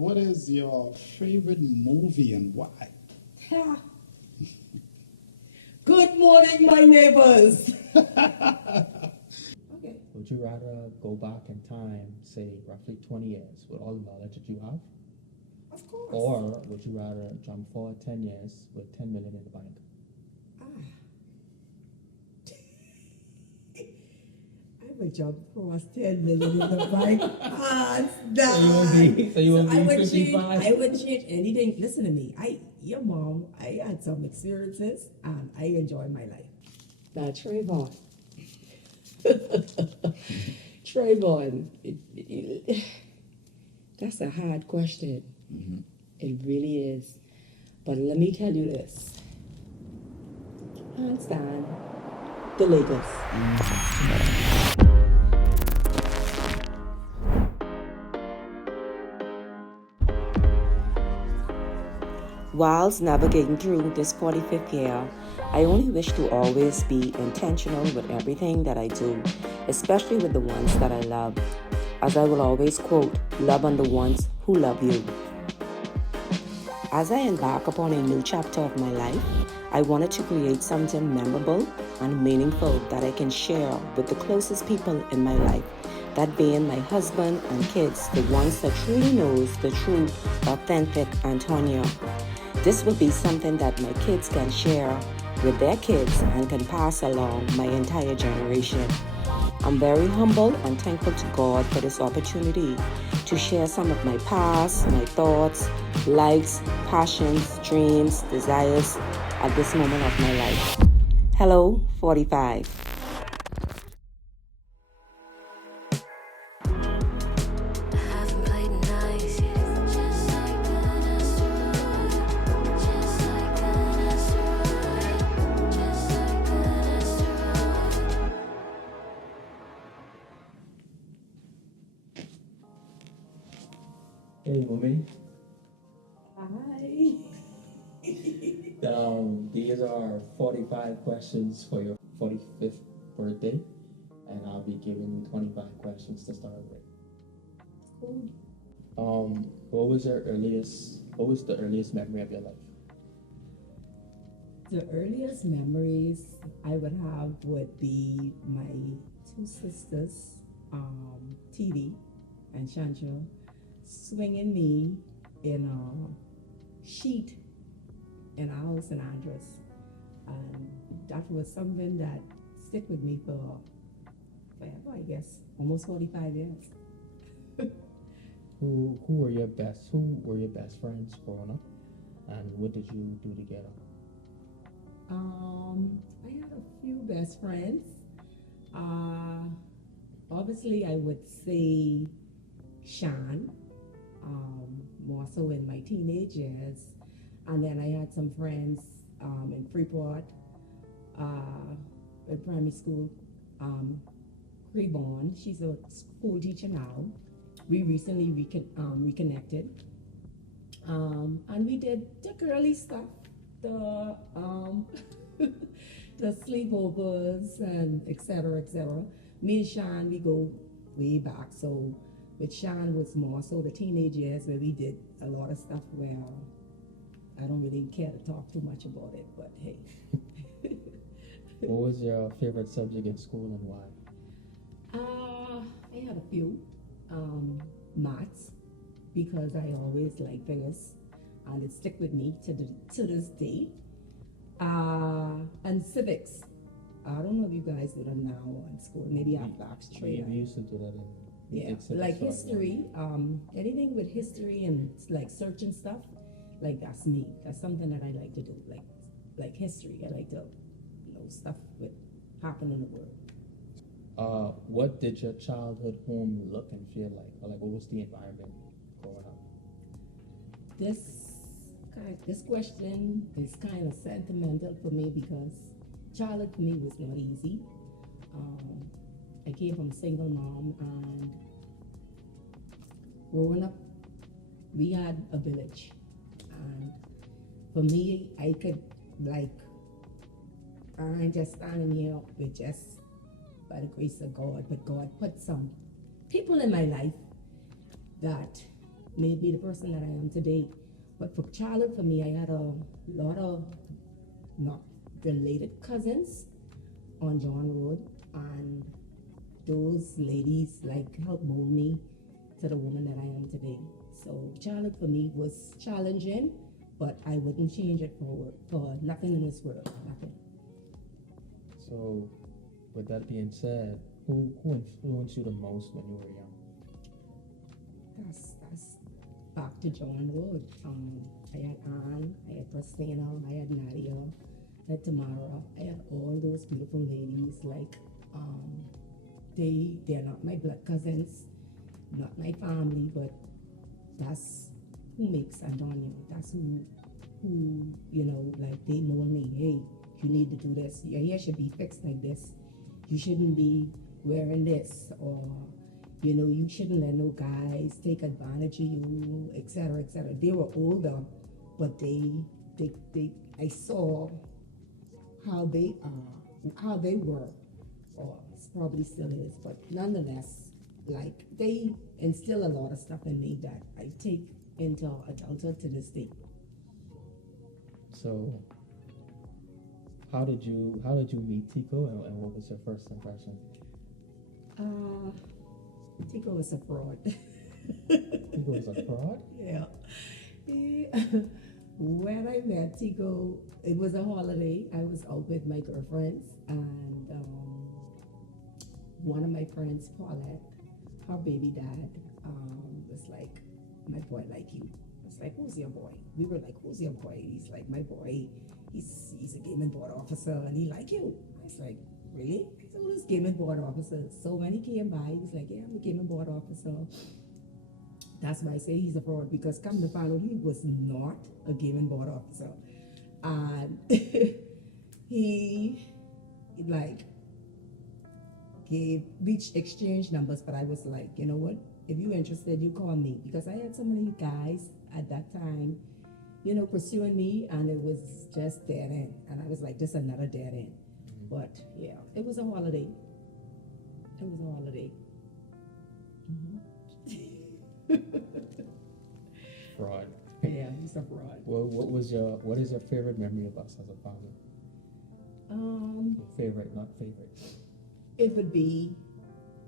What is your favorite movie and why? Ha. Good morning, my neighbors. Okay. Would you rather go back in time, say roughly 20 years, with all the knowledge that you have, Of course. or would you rather jump forward 10 years with 10 million in the bank? Ah. I would jump across 10 million in the bank. Hands down. So you will be I would 55? I would change anything. Listen to me. Your mom, I had some experiences and I enjoy my life. Now, Trayvon. Trayvon, that's a hard question. Mm-hmm. It really is. But let me tell you this. Hands down, the Lakers. Whilst navigating through this 45th year, I only wish to always be intentional with everything that I do, especially with the ones that I love. As I will always quote, love on the ones who love you. As I embark upon a new chapter of my life, I wanted to create something memorable and meaningful that I can share with the closest people in my life, that being my husband and kids, the ones that truly knows the true, authentic Antonya. This will be something that my kids can share with their kids and can pass along my entire generation. I'm very humble and thankful to God for this opportunity to share some of my past, my thoughts, likes, passions, dreams, desires at this moment of my life. Hello, 45. Hey, woman. Hi. These are 45 questions for your 45th birthday, and I'll be giving you 25 questions to start with. Cool. What was the earliest memory of your life? The earliest memories I would have would be my two sisters, TD and Chancho, swinging me in a sheet in our house in Andres. And that was something that stick with me for forever, I guess, almost 45 years. Who were your best friends growing up, and what did you do together? I had a few best friends. Obviously, I would say Sean, more so in my teenage years. And then I had some friends in Freeport, in primary school. Creebon, she's a school teacher now. We recently reconnected. And we did the girly stuff, the the sleepovers and etc. etc. Me and Sean, we go way back. So with Sean was more so the teenage years where we did a lot of stuff where I don't really care to talk too much about it, but hey. What was your favorite subject in school and why? I had a few. Maths, because I always like figures, and it stick with me to this day. And civics. I don't know if you guys do them now in school. Maybe after We used to do that in yeah, like history. Anything with history and like searching stuff, like that's me. That's something that I like to do. Like history. I like to know stuff with happen in the world. What did your childhood home look and feel like? Or like, what was the environment growing up? This question is kind of sentimental for me because childhood for me was not easy. I came from a single mom, and growing up, we had a village, and for me, I could like I ain't just standing here with just by the grace of God, but God put some people in my life that made me the person that I am today. But for childhood, for me, I had a lot of not related cousins on John Road, and those ladies like helped mold me to the woman that I am today. So childhood for me was challenging, but I wouldn't change it for nothing in this world, nothing. So, with that being said, who influenced you the most when you were young? That's back to John Road. I had Anne, I had Christina, I had Nadia, I had Tamara, I had all those beautiful ladies. Like, they're not my blood cousins, not my family, but that's who makes Antonya. That's who like they mold me. Hey, you need to do this. Your hair should be fixed like this. You shouldn't be wearing this, or you shouldn't let no guys take advantage of you, etc., etc. They were older, but they I saw how they were, or probably still is, but nonetheless, like they instill a lot of stuff in me that I take into adulthood to this day. So, how did you meet Tico, and what was your first impression? Tico was a fraud. Tico was a fraud? Yeah. When I met Tico, it was a holiday. I was out with my girlfriends, and one of my friends, Paulette, her baby dad, was like, "My boy like you." I was like, "Who's your boy?" We were like, "Who's your boy?" He's like, "My boy. He's a game and board officer, and he like you." I was like, "Really?" I said, "Well, this game and board officer." So when he came by, he was like, "Yeah, I'm a game and board officer." That's why I say he's a fraud, because come to find out, he was not a game and board officer. And he like reached exchange numbers, but I was like, you know what? If you're interested, you call me, because I had so many guys at that time, pursuing me, and it was just dead end. And I was like, this is another dead end. But yeah, it was a holiday. It was a holiday. Fraud. Yeah, he's a fraud. Well, what is your favorite memory of us as a family? Favorite, not favorite. It would be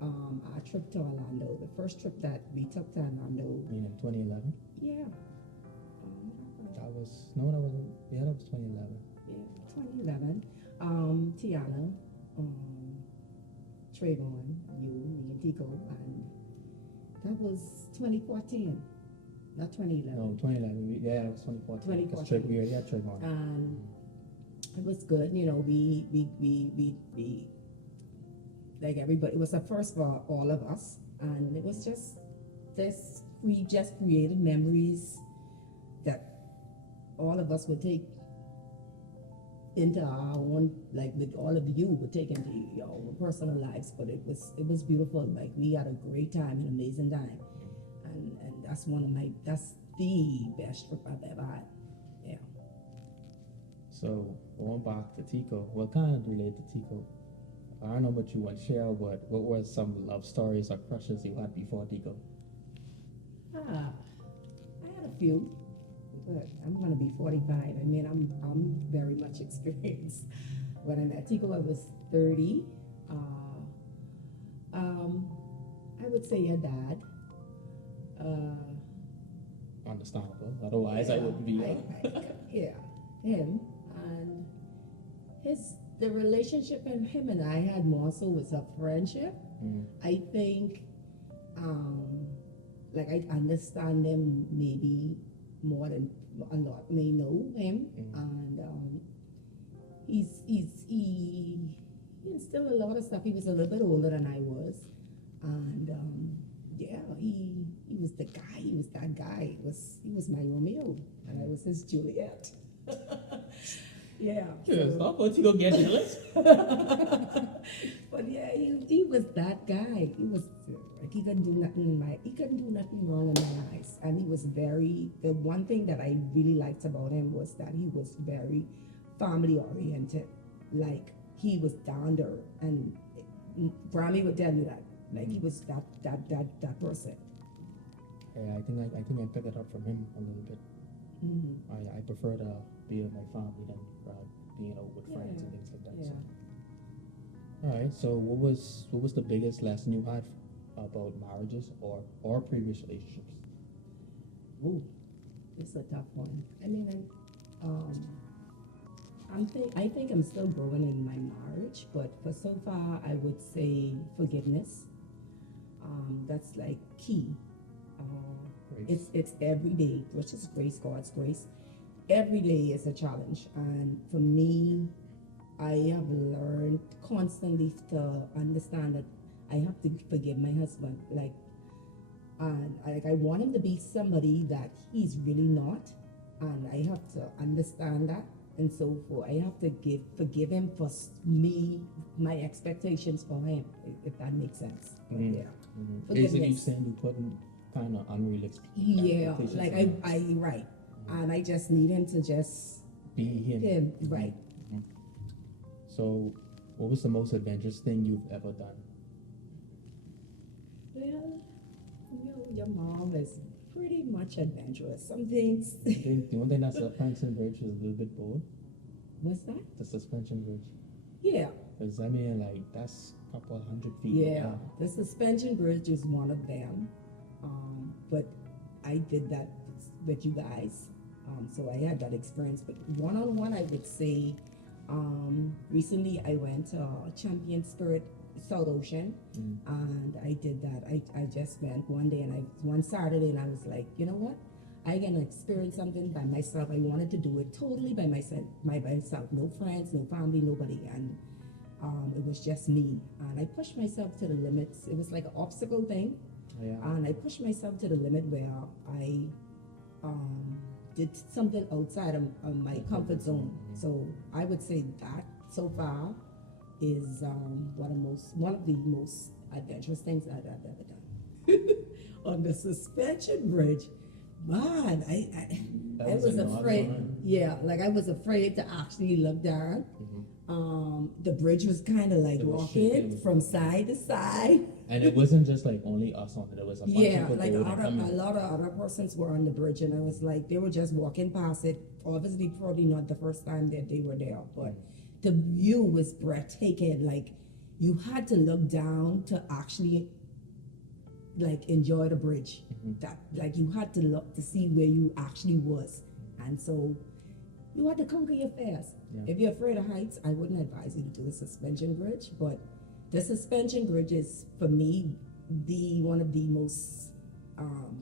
our trip to Orlando. The first trip that we took to Orlando. You mean in 2011? Yeah. That wasn't. Yeah, that was 2011. Yeah, 2011. Tiana, Trayvon, you, me, and Tico, and that was 2014, not 2011. No, 2011. Yeah, it was 2014. 2014. We already had Trayvon. And it was good. We like everybody. It was a first for all of us, and it was just this. We just created memories that all of us would take into our own, like with all of you would take into your own personal lives. But it was beautiful. Like, we had a great time, an amazing time, and that's that's the best trip I've ever had. Yeah. So going back to Tico, what kind of related to Tico? I don't know what you want to share, but what were some love stories or crushes you had before Tico? I had a few, but I'm gonna be 45. I mean, I'm very much experienced. When I met Tico, I was 30. I would say your dad. Understandable. Otherwise, I wouldn't be here. Yeah, him, and the relationship and him and I had more so was a friendship. I think, like, I understand him maybe more than a lot may know him, and he instilled a lot of stuff. He was a little bit older than I was, and yeah, he was the guy. He was that guy. He was my Romeo, and I was his Juliet. Yeah. Stop once you go get jealous. But yeah, he was that guy. He was like, he couldn't do nothing wrong in my eyes. And he was the one thing that I really liked about him was that he was very family oriented. Like, he was down there, and Brahmi would tell me that. Like, he was that person. Yeah, I think I picked it up from him a little bit. I prefer to be with my family than being out with friends and things like that. Yeah. So. All right. So what was the biggest lesson you had about marriages or previous relationships? Ooh, it's a tough one. I mean, um, I think I'm still growing in my marriage, but for so far, I would say forgiveness. That's like key. It's every day, which is grace, God's grace. Every day is a challenge, and for me, I have learned constantly to understand that I have to forgive my husband. And I want him to be somebody that he's really not, and I have to understand that. And so forth. I have to forgive him for me, my expectations for him, if that makes sense. But yeah. Basically, you're saying you putting kind of unrealistic Yeah, expectations like on him. I right, and I just need him to just Be him. right. So, what was the most adventurous thing you've ever done? Well, your mom is pretty much adventurous. Some things. The one thing that suspension bridge is a little bit bold. What's that? The suspension bridge. Yeah. Because I mean, like, that's a couple hundred feet. Yeah, the suspension bridge is one of them. But I did that with you guys. So I had that experience. But one-on-one, I would say, recently I went to Champion Spirit South Ocean, and I did that. I just went one day and one Saturday, and I was like, you know what? I can experience something by myself. I wanted to do it totally by myself, no friends, no family, nobody, and it was just me. And I pushed myself to the limits. It was like an obstacle thing, and I pushed myself to the limit where I did something outside of my comfort zone. So I would say that so far is one of the most adventurous things that I've ever done. On the suspension bridge, man, I was afraid. Yeah, like I was afraid to actually look down. The bridge was kind of like rocking from side to side. And it wasn't just like only us on it. It was a bunch of people. Like a lot of other persons were on the bridge, and I was like, they were just walking past it. Obviously, probably not the first time that they were there, but the view was breathtaking. Like you had to look down to actually like enjoy the bridge. That like you had to look to see where you actually was, and so you had to conquer your fears. If you're afraid of heights, I wouldn't advise you to do the suspension bridge, but the suspension bridge is for me one of the most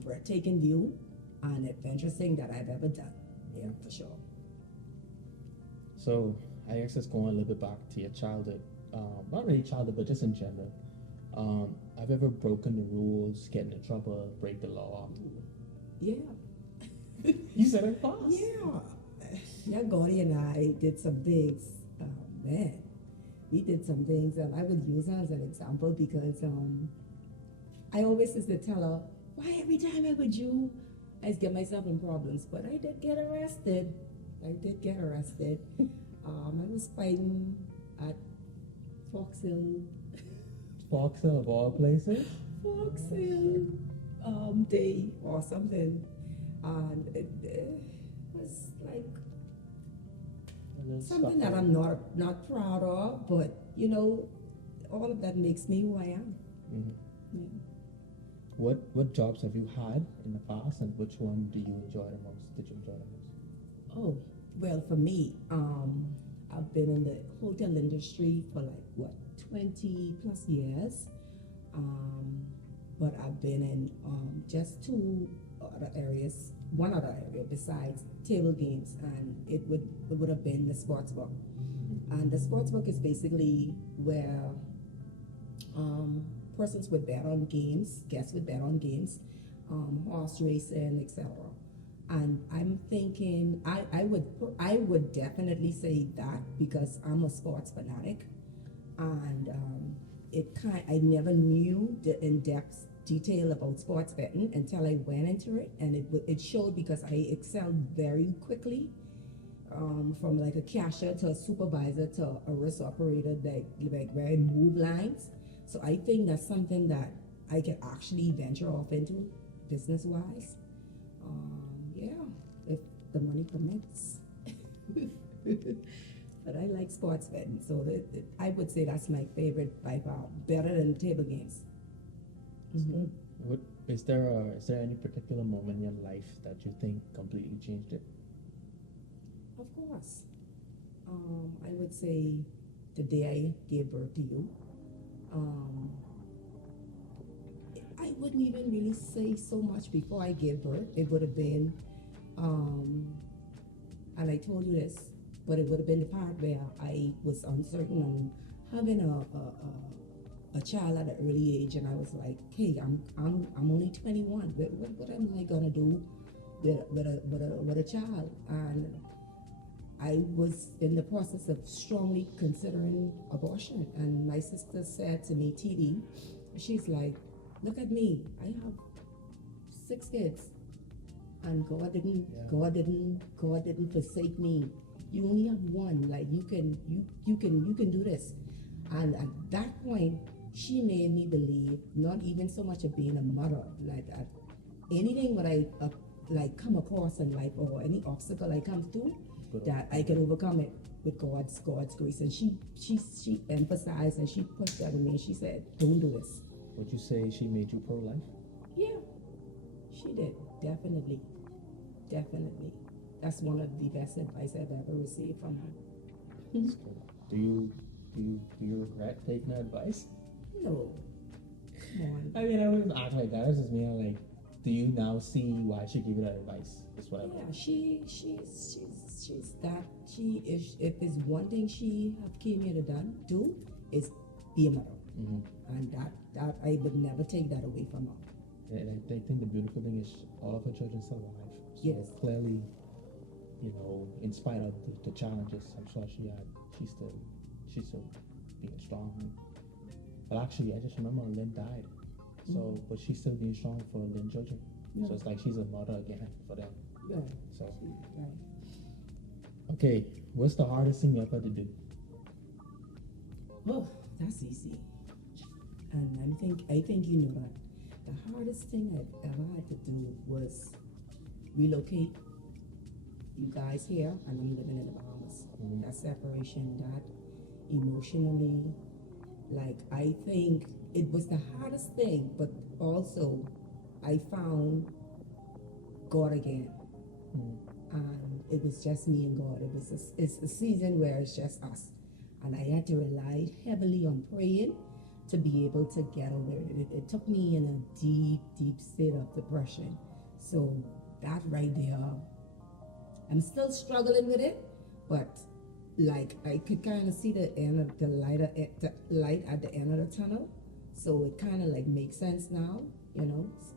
breathtaking view and adventurous thing that I've ever done. Yeah, for sure. So I guess it's going a little bit back to your childhood. Not really childhood, but just in general. Have you ever broken the rules, get into trouble, break the law? Yeah. You said it fast. Yeah. Yeah, Gordy and I did some things. Man, we did some things, and I would use her as an example because I always used to tell her, why every time I'm with you, I get myself in problems. But I did get arrested. I was fighting at Fox Hill. Fox Hill of all places? Fox Hill Day or something. And it was like something that I'm not proud of, but you know, all of that makes me who I am. Yeah. What jobs have you had in the past, and which one do you enjoy the most? Did you enjoy the most? Oh, well, for me, I've been in the hotel industry for like 20 plus years. But I've been in just one other area besides table games, and it would have been the sports book. And the sports book is basically where persons would bet on games, guests would bet on games, horse racing, etc. And I'm thinking I would definitely say that because I'm a sports fanatic, and I never knew the in-depth detail about sports betting until I went into it, and it showed because I excelled very quickly, from like a cashier to a supervisor to a risk operator, like where I move lines. So I think that's something that I can actually venture off into, business wise. Yeah, if the money permits. But I like sports betting, so I would say that's my favorite by far, better than table games. Good. What is there any particular moment in your life that you think completely changed it? Of course. I would say the day I gave birth to you. Um, I wouldn't even really say so much before I gave birth. It would have been, um, and I told you this, but it would have been the part where I was uncertain on having a child at an early age, and I was like, hey, I'm only 21. What am I gonna do with a child? And I was in the process of strongly considering abortion, and my sister said to me, TD, she's like, look at me, I have 6 kids, and God didn't forsake me. You only have one. Like you can do this. And at that point, she made me believe not even so much of being a mother, like anything that I like come across in life or any obstacle I come through, that I can overcome it with God's grace. And she emphasized and she pushed that in me. She said, "Don't do this." Would you say she made you pro-life? Yeah, she did. Definitely. That's one of the best advice I've ever received from her. That's good. Do you regret taking her advice? No. Come on. I mean, I wouldn't act like that. It's just me. Like, do you now see why she gave you that advice? That's what I mean. Yeah, she's that she is. If there's one thing she have came here to do is be a mother, and that I would never take that away from her. And I think the beautiful thing is all of her children still alive. So yes. Clearly, in spite of the challenges I'm sure she's still being strong. But actually, I just remember Lynn died. So, but she's still being strong for Lynn children. Yeah. So it's like she's a mother again for them. Yeah. So. Right. Okay, what's the hardest thing you ever had to do? Oh, that's easy. And I think you know that. The hardest thing I've ever had to do was relocate you guys here, and I'm living in the Bahamas. That separation, that emotionally, like I think it was the hardest thing, but also I found God again. And it was just me and God. It's a season where it's just us. And I had to rely heavily on praying to be able to get over it. It took me in a deep state of depression. So that right there, I'm still struggling with it, but like I could kind of see the light at the end of the tunnel. So it kind of like makes sense now,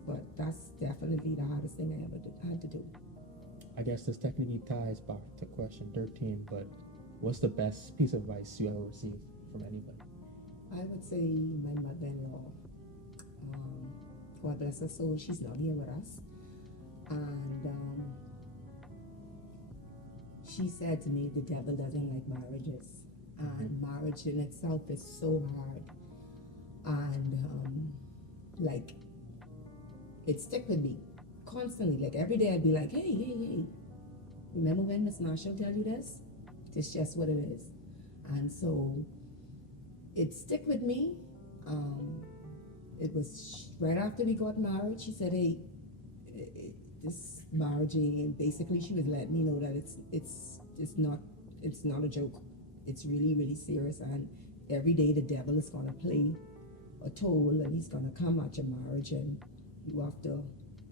but that's definitely the hardest thing I ever had to do. I guess this technically ties back to question 13, but what's the best piece of advice you ever received from anybody? I would say my mother-in-law. God bless her soul, she's not here with us. And she said to me, the devil doesn't like marriages. And marriage in itself is so hard. And like, it stick with me constantly. Like every day I'd be like, hey, remember when Miss Marshall tell you this? It's just what it is. And so it stick with me. It was right after we got married. She said, hey, this marriage, and basically she was letting me know that it's not a joke. It's really, really serious. And every day the devil is gonna play a toll, and he's gonna come at your marriage, and you have to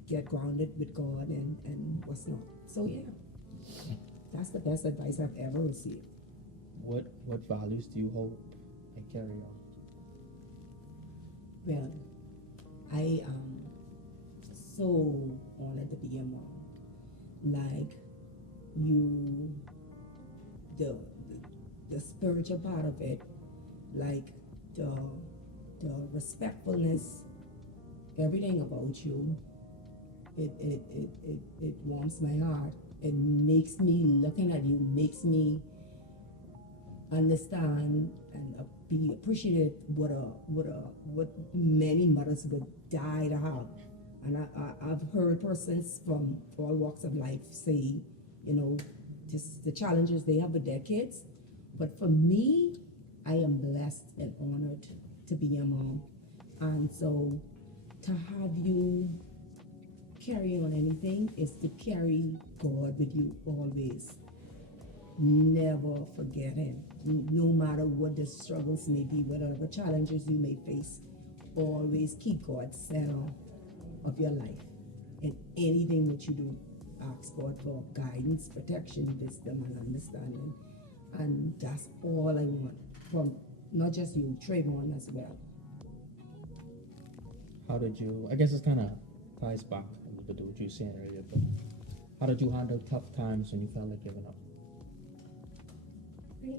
get grounded with God and what's not. So yeah, that's the best advice I've ever received. What values do you hold and carry on? Well, I am so honored to be a mom. Like the spiritual part of it, like the respectfulness, everything about you, it warms my heart. It makes me, looking at you, makes me understand and be appreciative what many mothers would die to have. And I've heard persons from all walks of life say, you know, just the challenges they have with their kids. But for me, I am blessed and honored to be a mom. And so to have you carry on anything is to carry God with you always. Never forget Him. No matter what the struggles may be, whatever challenges you may face, always keep God center of your life. In anything that you do, ask God for guidance, protection, wisdom, and understanding. And that's all I want from not just you, Trayvon as well. How did you, I guess it's kind of ties back a little bit to what you were saying earlier, but how did you handle tough times when you felt like giving up? Pray.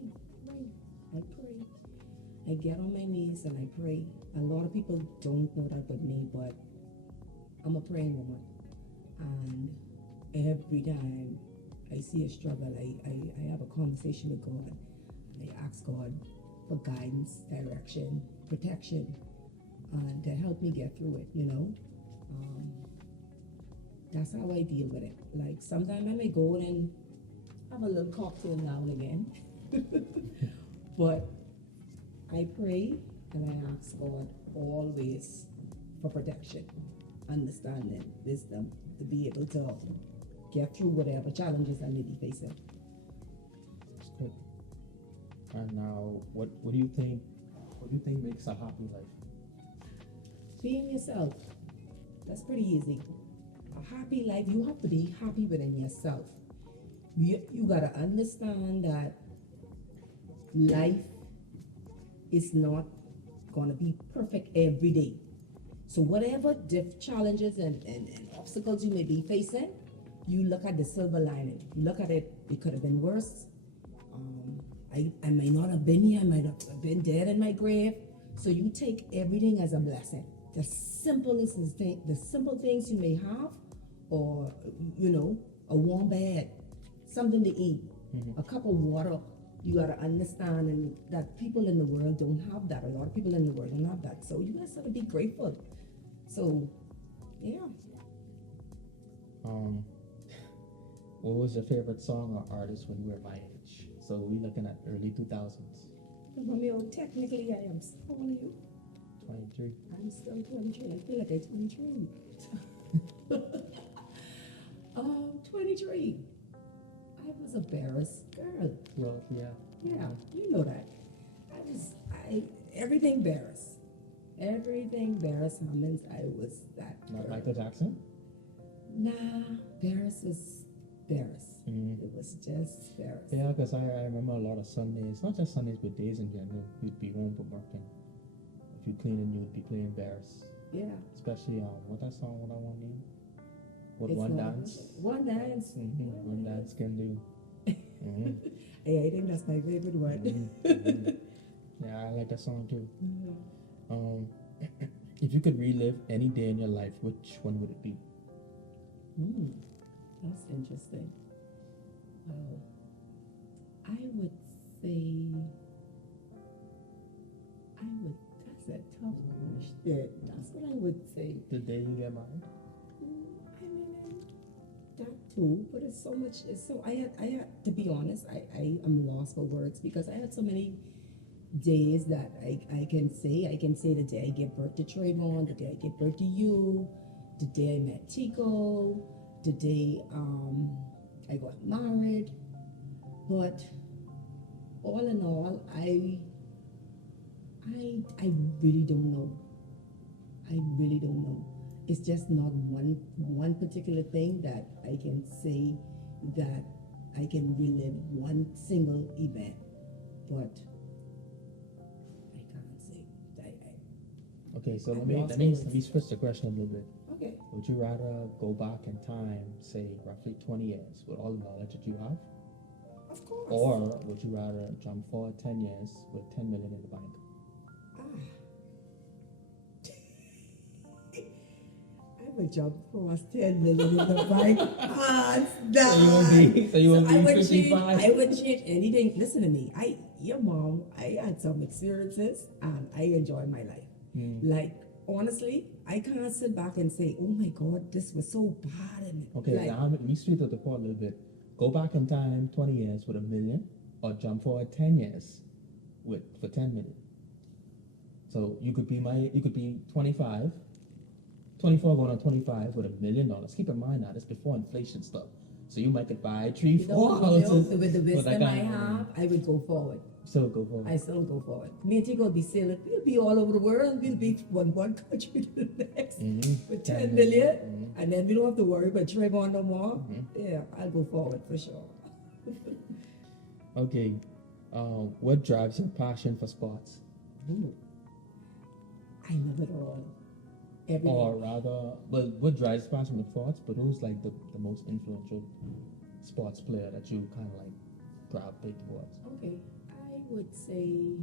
I pray. I get on my knees and I pray. A lot of people don't know that about me, but I'm a praying woman. And every time I see a struggle, I have a conversation with God. And I ask God for guidance, direction, protection, and to help me get through it, you know. That's how I deal with it. Like sometimes I may go and have a little cocktail now and again. But I pray and I ask God always for protection, understanding, wisdom to be able to get through whatever challenges I may be facing. That's good. And now, what do you think? What do you think makes a happy life? Being yourself. That's pretty easy. A happy life, you have to be happy within yourself. You gotta understand that life is not gonna be perfect every day. So whatever challenges and obstacles you may be facing, you look at the silver lining. You look at it, it could have been worse. I may not have been here, I might have been dead in my grave. So you take everything as a blessing. The simplest thing, the simple things you may have, or you know, a warm bed, something to eat, a cup of water. You gotta understand and that people in the world don't have that. A lot of people in the world don't have that. So you gotta sort of be grateful. So, yeah. What was your favorite song or artist when you were my age? So we looking at early 2000s. Romeo, technically I am how old are you? 23. I'm still 23. I feel like I'm 23. 23. I was a Barris girl. Well, yeah. Yeah, you know that. Everything Barris. Everything Barris Hammonds, I was that Not girl. Michael Jackson? Nah, Barris was Barris. Mm-hmm. It was just Barris. Yeah, because I remember a lot of Sundays, not just Sundays, but days in general. You'd be home from work and if you cleaning, you would be playing Barris. Yeah. Especially, what that song, what I want name? What It's One not- Dance? One Dance. One Dance can do. Hey, I think that's my favorite one. Yeah, I like that song too. If you could relive any day in your life, which one would it be? That's interesting. Wow. I would say, that's a tough question. That's what I would say. The day you get married? I mean, that too, but I had, to be honest, I am lost for words because I had so many days that I can say the day I gave birth to Trayvon, the day I gave birth to you, the day I met Tico, the day I got married. But all in all, I really don't know. I really don't know. It's just not one particular thing that I can say that I can relive one single event, but I can't say. Okay, so I'm let lost me for words. switch the question a little bit. Okay. Would you rather go back in time, say roughly 20 years, with all the knowledge that you have, Of course. or would you rather jump forward 10 years with 10 million in the bank? I would jump across 10 million in the bank. Hands down. So you won't be I wouldn't 55? I wouldn't change anything. Listen to me. Your mom, I had some experiences and I enjoyed my life. Like honestly, I can't sit back and say, "Oh my God, this was so bad." And Okay, like, now let me sweet up the pot a little bit. Go back in time 20 years with 1 million, or jump forward 10 years for 10 million. So you could be 25, 24 going on 25 with $1 million. Keep in mind now, that's before inflation stuff. So you might could buy three, you know, four houses. with the for that wisdom I kind of have, money. I would go forward. So go forward. I still go forward. Me and Tico will be sailing. We'll be all over the world. We'll be from one country to the next with 10 million. And then we don't have to worry about Trayvon no more. Yeah, I'll go forward for sure. Okay. What drives your passion for sports? Ooh. I love it all. Every Or rather, well, what drives passion with sports? But who's like the most influential sports player that you kind of like gravitate towards? Okay, I would say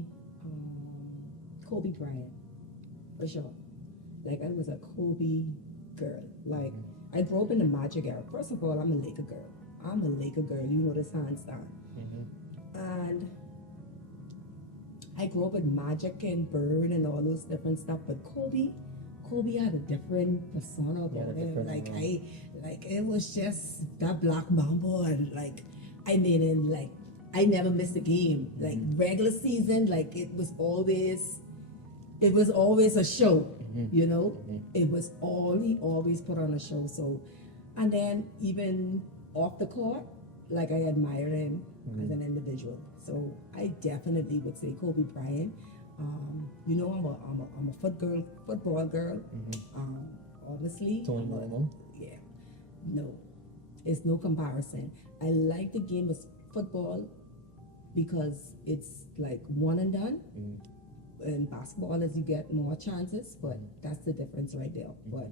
Kobe Bryant, for sure. Like, I was a Kobe girl. Like, I grew up in the Magic era. First of all, I'm a Laker girl. You know this hands down. And I grew up with Magic and Bird and all those different stuff. But Kobe had a different persona about him. Like it was just that Black Mamba, and like I mean, like I never missed a game. Like regular season, like it was always a show. You know, it was he always put on a show. So, and then even off the court, like I admire him as an individual. So I definitely would say Kobe Bryant. You know, I'm a football girl. Honestly, yeah, no, it's no comparison. I like the game of football because it's like one and done. In basketball, as you get more chances, but that's the difference right there. But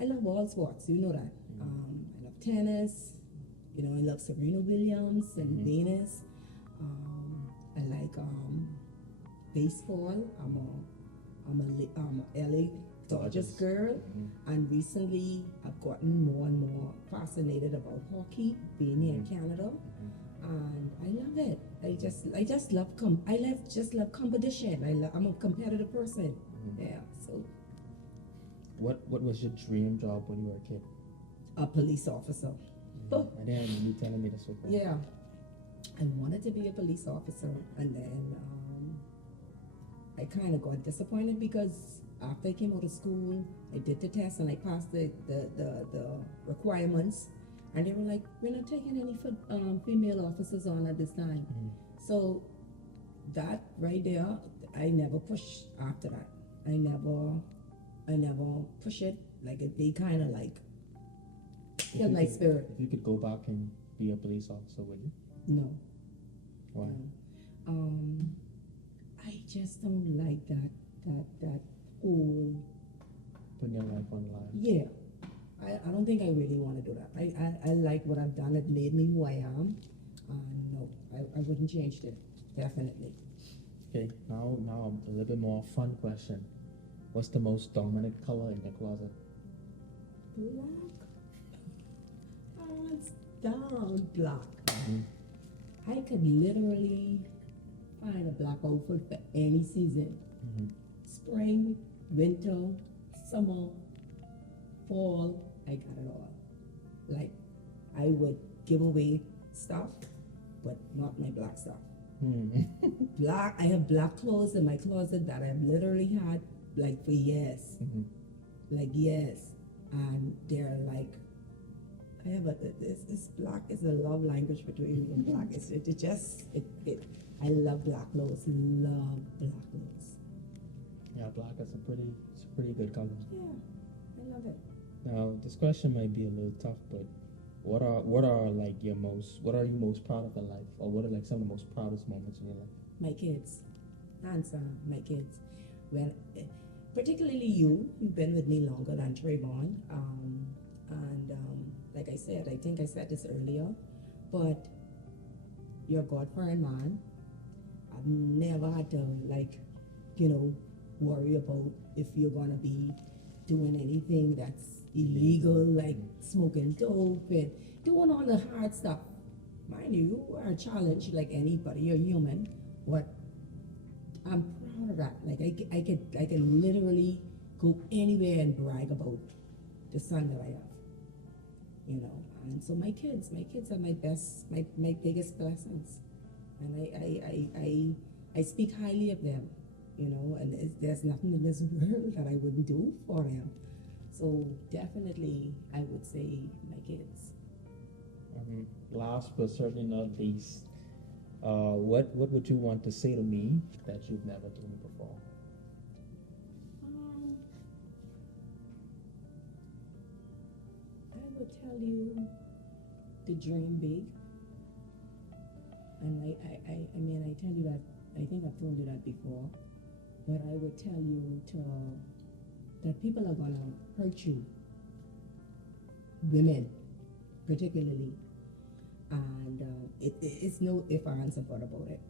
I love all sports, you know that. I love tennis. You know, I love Serena Williams and Venus. I like baseball. I'm a LA Dodgers girl, and recently I've gotten more and more fascinated about hockey, being here in Canada, and I love it. I just love competition. I'm a competitive person. Yeah. So. What was your dream job when you were a kid? A police officer. I didn't remember you telling me this before. Yeah. I wanted to be a police officer, and then I kind of got disappointed because after I came out of school, I did the test and I passed the requirements, and they were like, "We're not taking any female officers on at this time." So that right there, I never pushed after that. I never push it. Like they kind of like killed my spirit. If you could go back and be a police officer, would you? No. Why? I just don't like that whole. Putting your life on the line. Yeah. I don't think I really want to do that. I like what I've done. It made me who I am. No, I wouldn't change it. Definitely. Okay, now a little bit more fun question. What's the most dominant color in your closet? Black. Hands down, black. I could literally find a black outfit for any season. Spring, winter, summer, fall, I got it all. Like, I would give away stuff, but not my black stuff. Black, I have black clothes in my closet that I've literally had like for years. Like years. And they're like, I have this black is a love language between me and black. I love black clothes. Love black clothes. Yeah, black is a pretty good color. Yeah, I love it. Now, this question might be a little tough, but what are you most proud of in life, or what are like some of the most proudest moments in your life? My kids, answer my kids. Well, particularly you've been with me longer than Trayvon, and like I said, I think I said this earlier, but you're a God-fearing man. I've never had to worry about if you're gonna be doing anything that's illegal, like smoking dope and doing all the hard stuff. Mind you, you are a challenge like anybody. You're human, but I'm proud of that. Like I can literally go anywhere and brag about the son that I have. You know, and so my kids are my biggest blessings, and I speak highly of them. You know, and there's nothing in this world that I wouldn't do for them. So definitely, I would say my kids. Last but certainly not least, what would you want to say to me that you've never told me before? I would tell you to dream big. And I mean, I tell you that, I think I've told you that before, but I would tell you that people are going to hurt you, women particularly, and it's no if, ands, or but about it.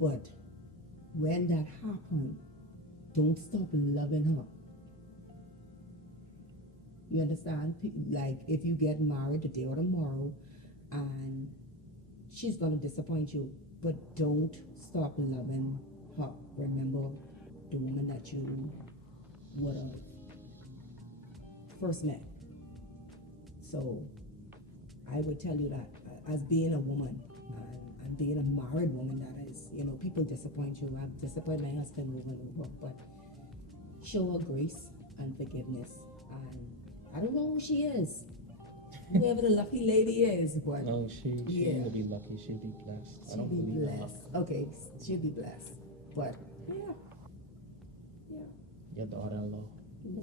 But when that happens, don't stop loving her. You understand? Like, if you get married today or tomorrow, and she's gonna disappoint you, but don't stop loving her. Remember the woman that you would have first met. So I would tell you that as being a woman and being a married woman, that is, you know, people disappoint you. I've disappointed my husband over and over, but show her grace and forgiveness. And I don't know who she is, whoever the lucky lady is, but No, she yeah. will be lucky. She'll be blessed. I She'll don't be believe in blessed. luck. Okay, she'll be blessed. But yeah. Your daughter-in-law. Yeah.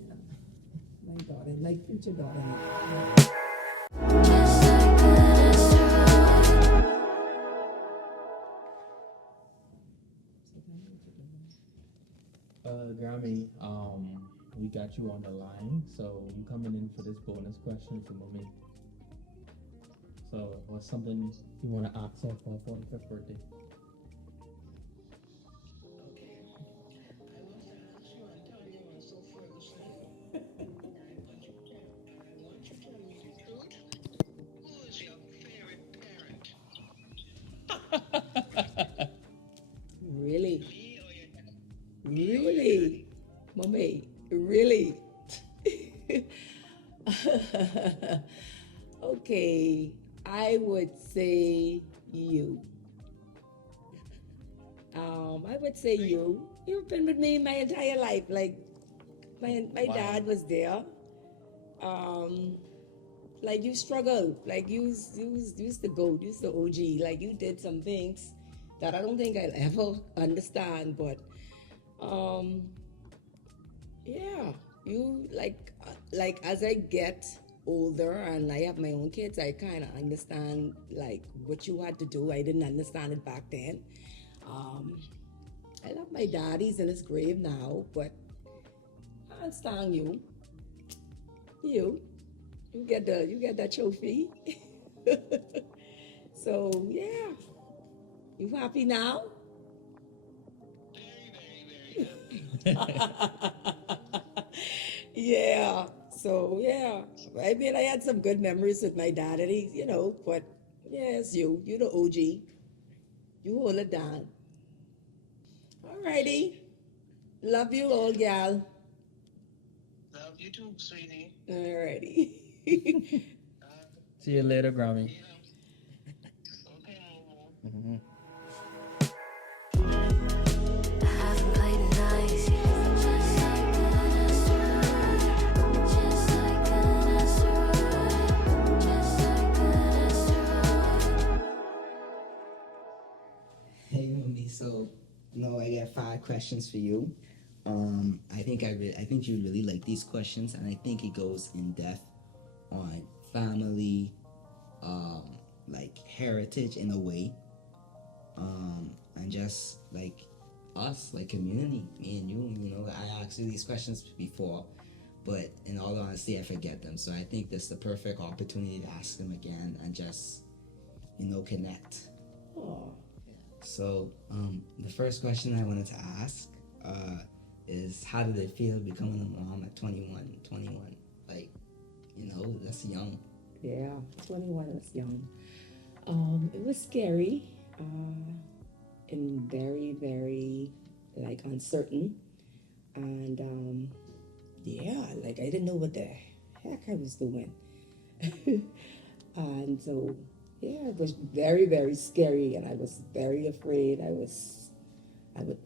My daughter, like future daughter. Grammy, we got you on the line, so you coming in for this bonus question for mommy. So, what's something you want to ask her for her 45th birthday? Okay. I want to ask you, Antonya, on so ferguson. I want you to tell me the truth. Who is your favorite parent? Really? Me or your dad? Really? Mommy, really? Okay, I would say you. I would say you. You've been with me my entire life. Like, my Wow. dad was there. Like, you struggled. Like, you used the GOAT, you used the OG. Like, you did some things that I don't think I'll ever understand, but yeah, you like as I get older and I have my own kids, I kind of understand like what you had to do. I didn't understand it back then. I love my dad. He's in his grave now, but I understand you. You get that trophy. So yeah, you happy now? Very, very, very happy. Yeah. So yeah, I mean, I had some good memories with my dad, and he, you know, but yeah, it's you. You the OG. You hold it down. Alrighty. Love you, old gal. Love you too, sweetie. Alrighty. See you later, Grammy. Yeah. Okay, Mama. Mm-hmm. Haven't played it nice. Just like an asteroid. Just like an asteroid. Just like an asteroid. Hey, Mummy. So, no, I got 5 questions for you. I think you really like these questions, and I think it goes in depth on family, like heritage in a way, and just like us, like community, me and you. You know, I asked you these questions before, but in all honesty, I forget them. So I think this is the perfect opportunity to ask them again and just, you know, connect. Oh, So, the first question I wanted to ask is how did it feel becoming a mom at 21? Like, you know, that's young. yeah. 21 is young. It was scary, and very, very like uncertain, and yeah, like I didn't know what the heck I was doing. And so, yeah, it was very, very scary, and I was very afraid. I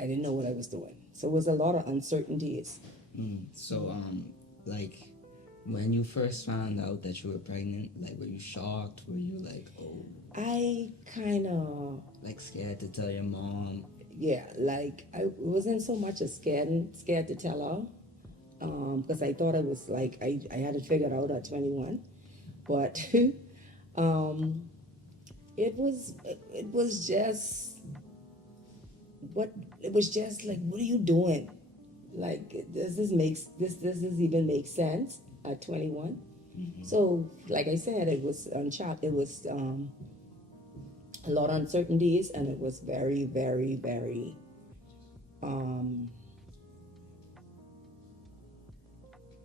didn't know what I was doing. So it was a lot of uncertainties. So, like, when you first found out that you were pregnant, like, were you shocked? Were you like, oh, I kind of, like scared to tell your mom? yeah, like I wasn't so much as scared to tell her, because I thought I was like I had it figured out at 21, but um, it was just like, what are you doing? Like, does this even make sense at 21? So, like I said, it was unchopped. It was a lot of uncertainties, and it was very, very, very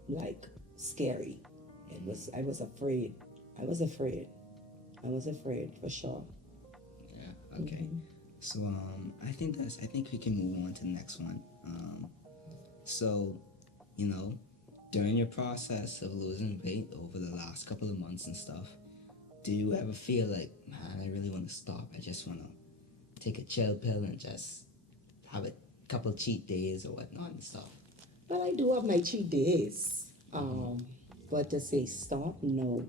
like scary. It was. I was afraid. I was afraid. I was afraid for sure. Yeah. Okay. So, I think we can move on to the next one. So, you know, during your process of losing weight over the last couple of months and stuff, do you ever feel like, man, I really want to stop? I just want to take a chill pill and just have a couple cheat days or whatnot and stuff. Well, I do have my cheat days. But to say stop, no.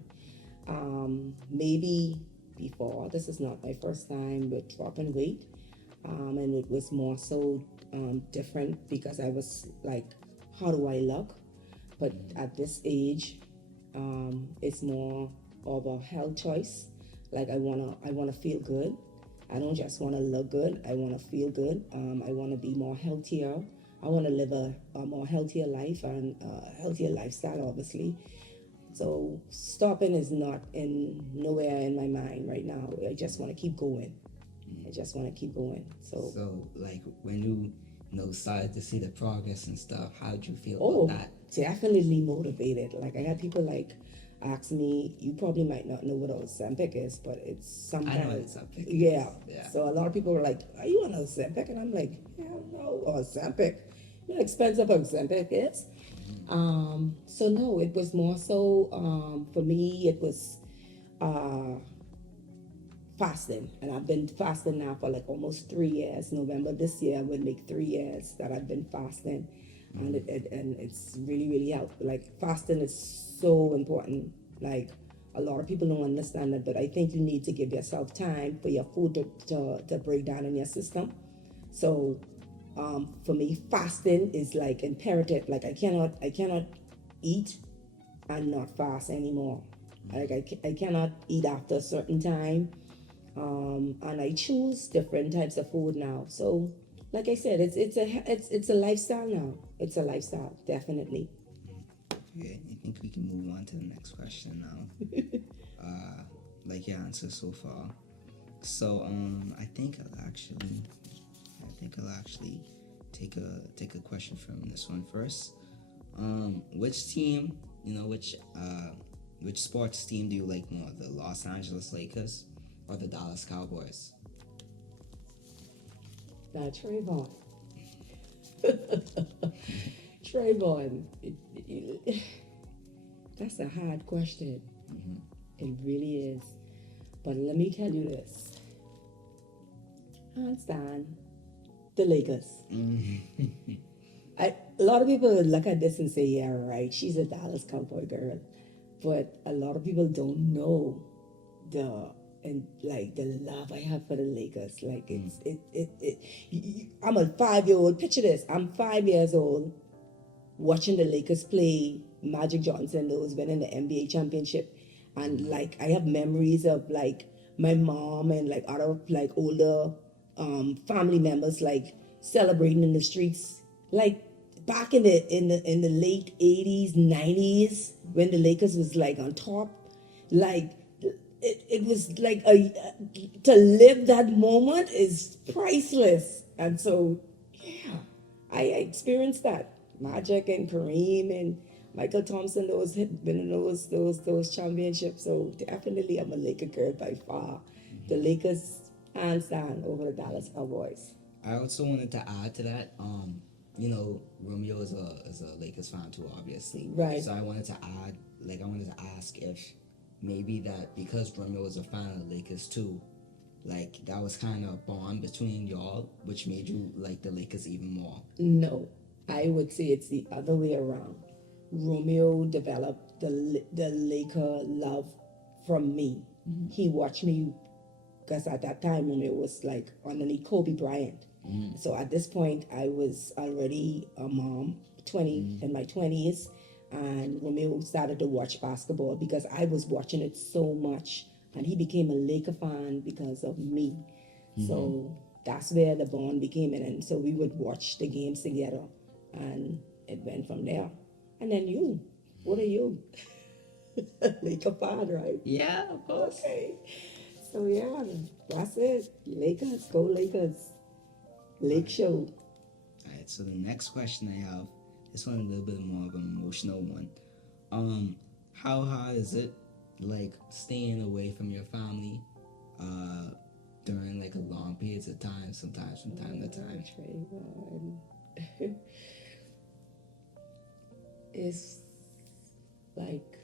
Maybe before, this is not my first time with dropping weight. And it was more so different because I was like, how do I look? But at this age, it's more of a health choice. Like, I wanna feel good. I don't just wanna look good. I wanna feel good. I wanna be more healthier. I wanna live a more healthier life and a healthier lifestyle, obviously. So stopping is not nowhere in my mind right now. I just wanna keep going. I just wanna keep going. So, like, when you started to see the progress and stuff, how did you feel Oh, about that? definitely motivated. Like, I had people like ask me, you probably might not know what Ozempic is, but it's some I kind know of, what Ozempic is. yeah. Yeah. So a lot of people were like, are you on Ozempic? And I'm like, hell no, Ozempic. You know how expensive Ozempic is? So no, it was more so, for me, it was fasting. And I've been fasting now for like almost 3 years. November this year would make 3 years that I've been fasting. And it's really, really helped. Like, fasting is so important. Like, a lot of people don't understand that, but I think you need to give yourself time for your food to break down in your system. So for me, fasting is like imperative. Like, I cannot eat and not fast anymore. Like, I cannot eat after a certain time. And I choose different types of food now. So, like I said, it's a lifestyle now. It's a lifestyle, definitely. Okay, I think we can move on to the next question now. Like your answer so far. So, I think I'll actually take a question from this one first. Which team, which sports team do you like more, the Los Angeles Lakers or the Dallas Cowboys? Trayvon. Trayvon. That's a hard question. It really is. But let me tell you this. Hands down, the Lakers. A lot of people would look at this and say, yeah, right, she's a Dallas Cowboy girl. But a lot of people don't know the love I have for the Lakers. Like, I'm a 5-year-old. Picture this. I'm 5 years old watching the Lakers play Magic Johnson, those winning the NBA championship. And like, I have memories of like my mom and like other like older family members like celebrating in the streets. Like, back in the late 80s, 90s, when the Lakers was like on top, like, it was like to live that moment is priceless. And so, yeah, I experienced that. Magic and Kareem and Michael Thompson, winning those championships. So definitely, I'm a Laker girl by far. The Lakers hands down over the Dallas Cowboys. I also wanted to add to that. Romeo is a Lakers fan too, obviously. Right. So I wanted to ask if maybe that because Romeo was a fan of the Lakers too, like that was kind of a bond between y'all, which made you like the Lakers even more. No, I would say it's the other way around. Romeo developed the Laker love from me. He watched me because at that time Romeo was like underneath Kobe Bryant. So at this point I was already a mom, 20 in my 20s, and Romeo started to watch basketball because I was watching it so much, and he became a Laker fan because of me. So that's where the bond became, and so we would watch the games together, and it went from there. And then you, what are you? Laker fan, right? Yeah, of course. Okay. So yeah, that's it. Lakers, go Lakers. Lake Show. All right. So the next question I have, this one a little bit more of an emotional one. How hard is it, like staying away from your family, during like a long periods of time, sometimes from time to time? Trayvon. It's like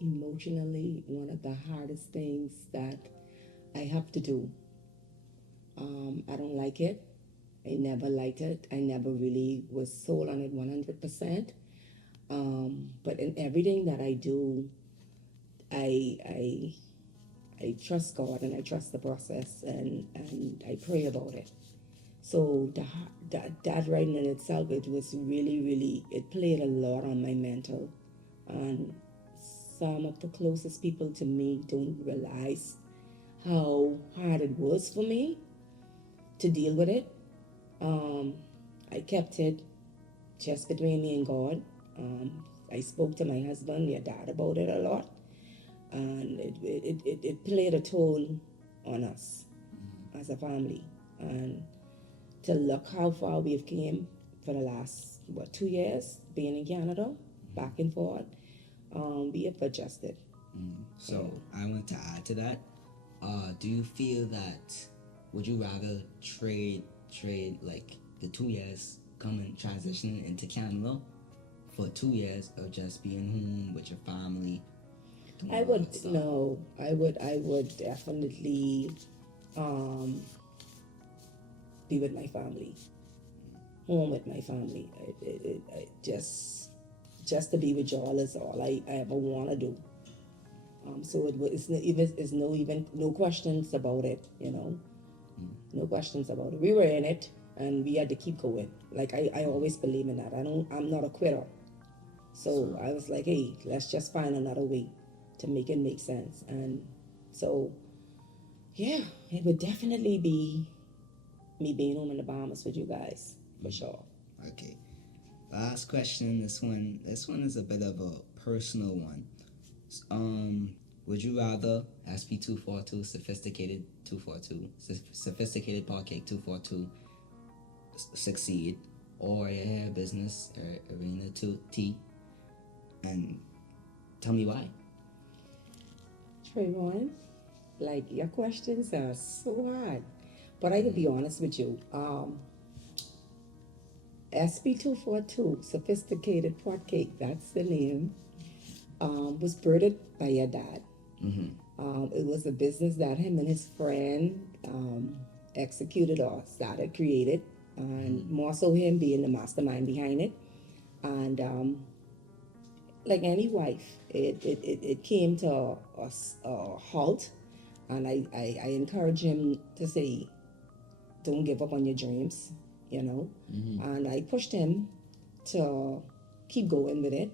emotionally one of the hardest things that I have to do. I don't like it. I never liked it. I never really was sold on it 100%. But in everything that I do, I trust God and I trust the process, and I pray about it. So that writing in itself, it was really, it played a lot on my mental. And some of the closest people to me don't realize how hard it was for me to deal with it. I kept it just between me and God. I spoke to my husband, your dad, about it a lot, and it played a toll on us as a family. And to look how far we've came for the last 2 years being in Canada, back and forth, we have adjusted. So I want to add to that. Do you feel that would you rather trade like the 2 years coming transitioning into Canada for 2 years of just being home with your family? I would definitely be with my family, home with my family. I just to be with y'all is all I ever want to do. So no questions about it, no questions about it. We were in it and we had to keep going. Like I always believe in that. I'm not a quitter. So I was like, hey, let's just find another way to make it make sense. And so, yeah, it would definitely be me being home in the Bahamas with you guys, for sure. Okay. Last question. This one is a bit of a personal one. Would you rather SP242 sophisticated parcake 242 succeed, or your hair business arena 2T? And tell me why. Trayvon, like your questions are so hard, but I can be honest with you. SP242 sophisticated pot cake, that's the name, was birthed by your dad. It was a business that him and his friend executed or created, and more so him being the mastermind behind it. And like any wife, it came to a halt, and I encourage him to say, don't give up on your dreams, and I pushed him to keep going with it,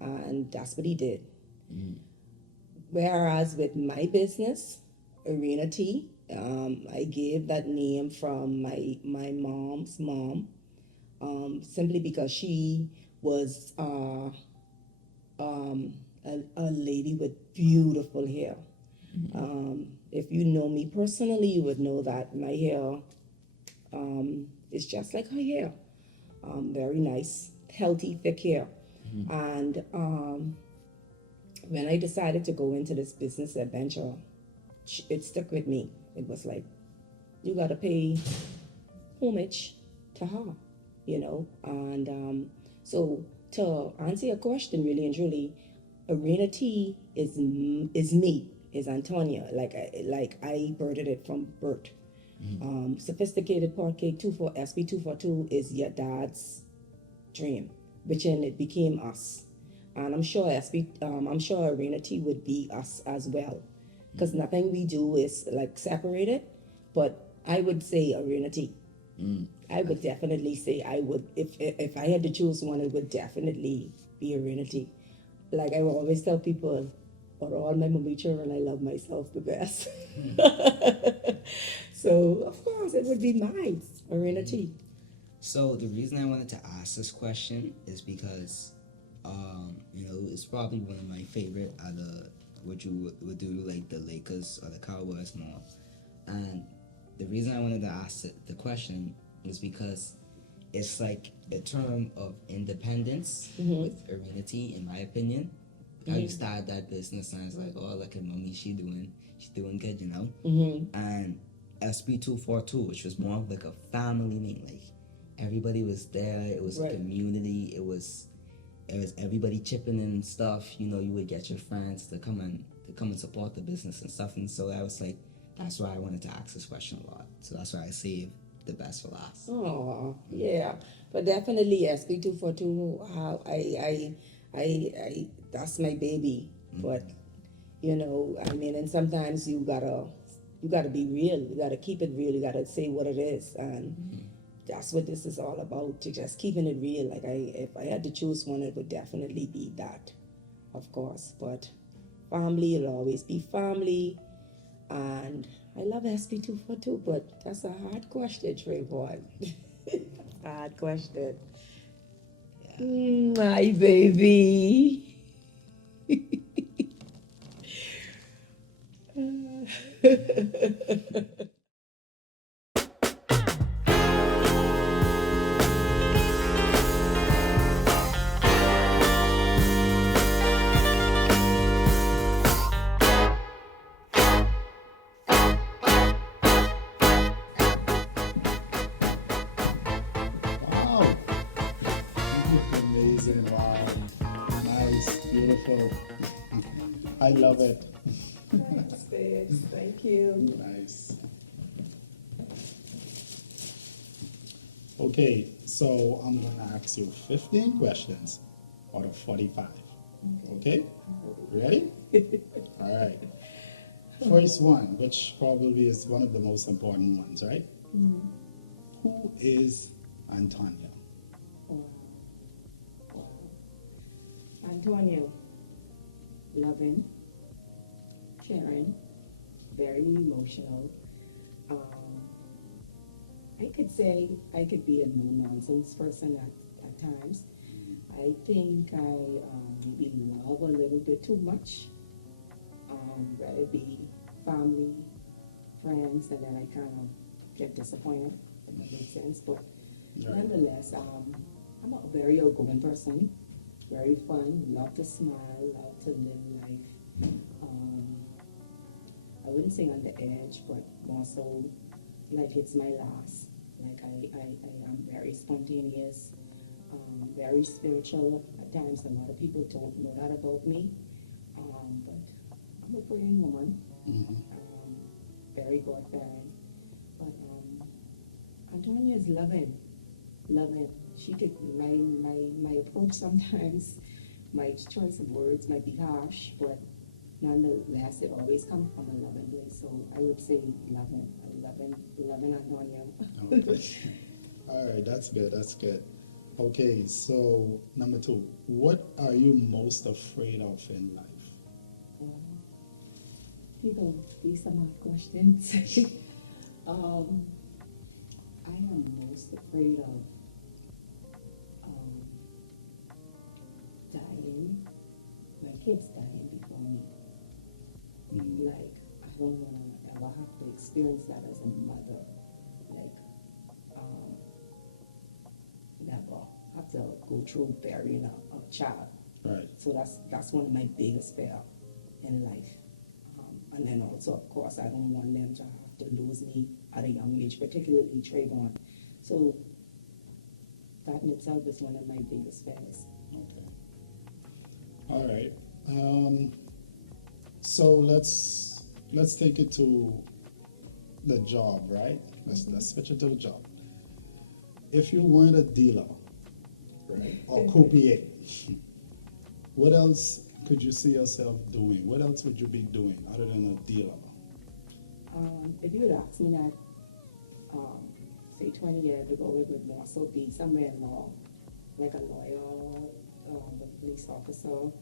and that's what he did. Whereas with my business, Arena Tea, I gave that name from my mom's mom, simply because she was a lady with beautiful hair. If you know me personally, you would know that my hair is just like her hair. Very nice, healthy, thick hair. And when I decided to go into this business adventure, it stuck with me. It was like, you gotta pay homage to her, you know. And so to answer your question, really and truly, Arena T is me, is Antonia. Like I birthed it from birth. Sophisticated Parquet 24 SB 242 is your dad's dream, which then it became us. And I'm sure Arena T would be us as well, because nothing we do is like separated. But I would say Arena T. I would definitely say I would, if I had to choose one, it would definitely be Arena T. Like I will always tell people, or all my mommy children, I love myself the best. So of course it would be mine, Arena T. So the reason I wanted to ask this question is because, it's probably one of my favorite out of what you would do like the Lakers or the Cowboys more. And the reason I wanted to ask the question is because it's like a term of independence with Arenity, in my opinion. How you started that business, and it's like, oh, look at mommy, she's doing good, you know. And SB242, which was more of like a family thing, like everybody was there. It was a community. It was everybody chipping in and stuff. You know, you would get your friends to come and support the business and stuff. And so I was like, that's why I wanted to ask this question a lot. So that's why I saved the best for last. Oh, yeah. But definitely SB242, I that's my baby. But you know, I mean, and sometimes you gotta be real. You gotta keep it real. You gotta say what it is, and that's what this is all about. To just keeping it real. Like if I had to choose one, it would definitely be that, of course. But family will always be family, and I love SB242. But that's a hard question, Trayvon. Hard question. My baby. Wow. Amazing. Wow. Nice. Beautiful. I love it. Thanks, babes. Thank you. Nice. Okay, so I'm gonna ask you 15 questions out of 45. Okay? Ready? All right. First one, which probably is one of the most important ones, right? Who is Antonya? Antonio, loving, caring, very emotional. I could say I could be a no-nonsense person at times. I think I maybe love a little bit too much. Whether it be family, friends, and then I kind of get disappointed, if that makes sense. But nonetheless, I'm a very outgoing person, very fun, love to smile, love to live life. I wouldn't say on the edge, but more so like it's my last. Like I am very spontaneous, very spiritual at times. A lot of people don't know that about me, but I'm a praying woman, very God-fearing. But Antonia is loving. She could my approach sometimes, my choice of words might be harsh, but nonetheless, it always comes from a loving place. So I would say loving Antonia. Okay. All right, that's good. That's good. Okay, so number 2, what are you most afraid of in life? People, these are my questions. I am most afraid of dying. My kids dying before me. Like, I don't want to ever have to experience that as a mother. Like, never have to go through burying a child. Right. So that's one of my biggest fear in life. And then also, of course, I don't want them to have to lose me at a young age, particularly Trayvon. So that in itself is one of my biggest fears. Okay. All right. So let's take it to the job, right? Let's switch it to the job. If you weren't a dealer, right, or croupier, what else could you see yourself doing? What else would you be doing other than a dealer? If you would ask me that, say 20 years ago, it would more so be somewhere in law, like a lawyer, a police officer.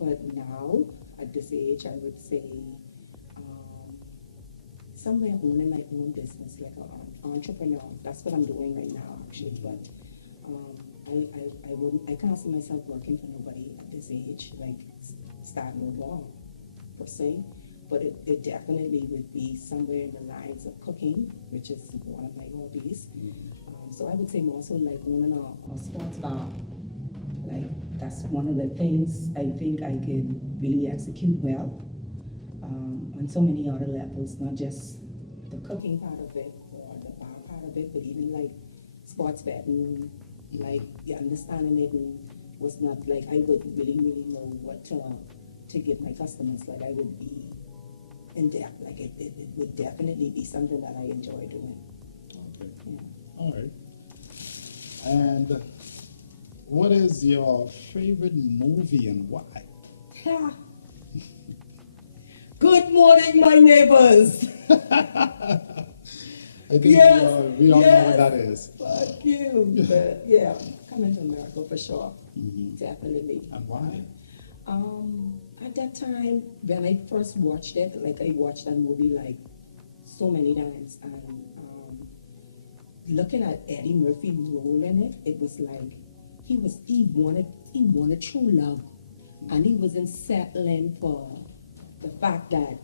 But now, at this age, I would say somewhere owning my own business, like an entrepreneur. That's what I'm doing right now, actually. But I can't see myself working for nobody at this age, like starting over per se. But it definitely would be somewhere in the lines of cooking, which is one of my hobbies. So I would say more so like owning a sports bar. Like that's one of the things I think I can really execute well on so many other levels, not just the cooking part of it or the bar part of it, but even like sports betting, like understanding it and was not like I would really know what to give my customers. Like I would be in depth. Like it would definitely be something that I enjoy doing. Okay. Yeah. All right. And what is your favorite movie and why? Ha. Good morning, my neighbors. I think Yes, we all know yes. what that is. Fuck you. But yeah, coming to America for sure. Mhm. Definitely. And why? At that time, when I first watched it, like I watched that movie like so many times, and looking at Eddie Murphy's role in it, it was like he wanted true love, and he wasn't settling for the fact that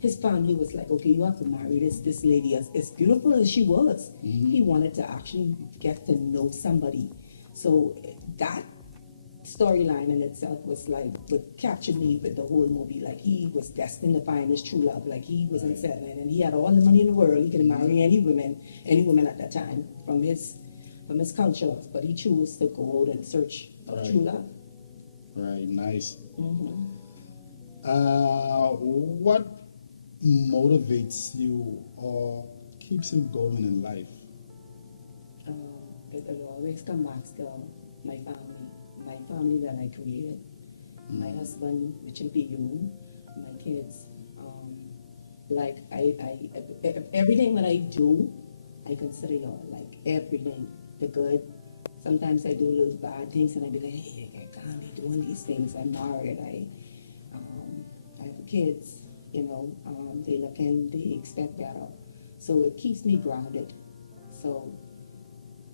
his family was like, okay, you have to marry this lady. As beautiful as she was, he wanted to actually get to know somebody. So that storyline in itself was like what captured me with the whole movie. Like he was destined to find his true love. Like he wasn't settling, and he had all the money in the world. He could marry any woman at that time from his culture, but he chose to go out and search for Right. true love. Right, nice. Mm-hmm. What motivates you or keeps you going in life? It will always come back to my family that I created, my husband, which will be you, my kids. Like everything that I do, I consider y'all. Like everything, the good. Sometimes I do little bad things, and I be like, hey, I can't be doing these things. I'm married. I have kids. You know, they looking, they expect better. So it keeps me grounded. So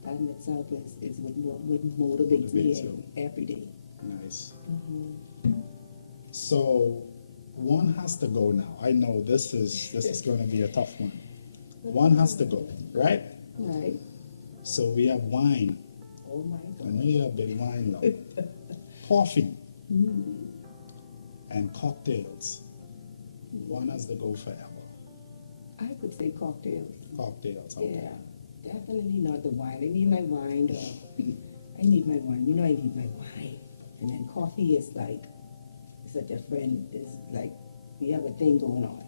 that in itself is what motivates me Motivates you. every day. Nice. So one has to go now. I know this is going to be a tough one. One has to go, right? Right. So we have wine. Oh my I God. know you're a big wine lover. Coffee and cocktails. One has to go forever. I could say cocktail. Cocktails. Okay. Yeah. Definitely not the wine. I need my wine. I need my wine. You know I need my wine. And then coffee is like, it's like, we have a thing going on.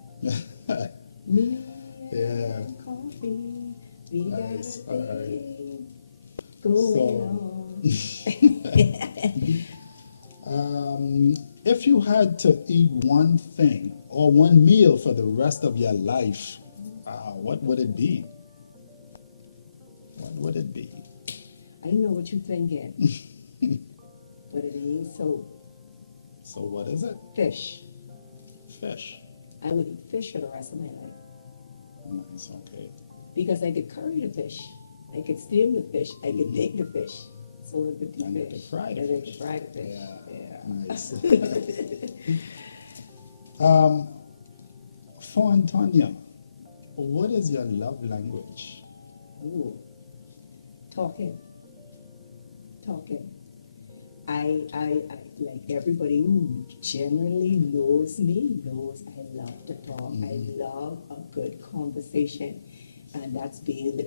Me Yeah. and coffee. We Nice. got a All right. thing going on. If you had to eat one thing or one meal for the rest of your life, what would it be? What would it be? I know what you're thinking. But it ain't so. So what is it? Fish. Fish. I would eat fish for the rest of my life. Nice, okay. Because I could curry the fish. I could steam the fish. I could bake the fish. So it would be And you fish. could fry the And I fish. could fry the fish. Yeah. Nice. For Antonya, what is your love language? Ooh. Talking. I like everybody who generally knows me knows I love to talk. I love a good conversation. And that's being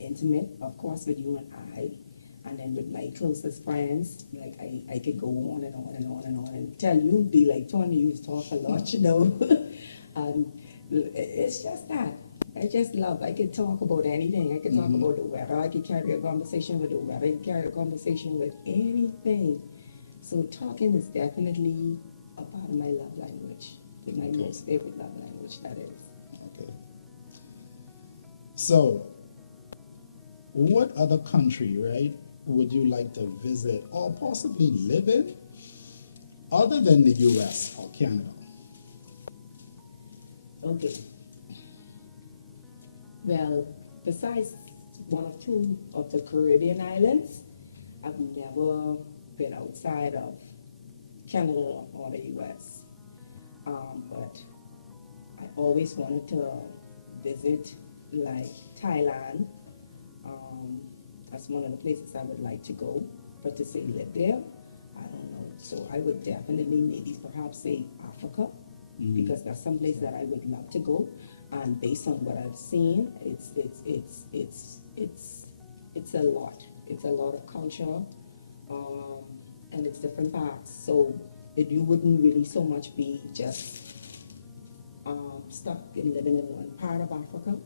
intimate, of course, with you and I. And then with my closest friends, like I could go on and on and on and on and tell you, be like, Tony, you talk a lot, you know. And it's just that. I just love, I could talk about anything. I could talk about the weather. I could carry a conversation with the weather. I could carry a conversation with anything. So talking is definitely a part of my love language. It's my most favorite love language, that is. Okay. So, what other country, right, would you like to visit or possibly live in other than the US or Canada? Okay. Well, besides one or two of the Caribbean islands, I've never been outside of Canada or the US. But I always wanted to visit like Thailand. That's one of the places I would like to go, but to say live there, I don't know. So I would definitely maybe perhaps say Africa, because that's some place that I would love to go. And based on what I've seen, it's a lot. It's a lot of culture, and it's different parts. So you wouldn't really so much be just stuck in living in one part of Africa.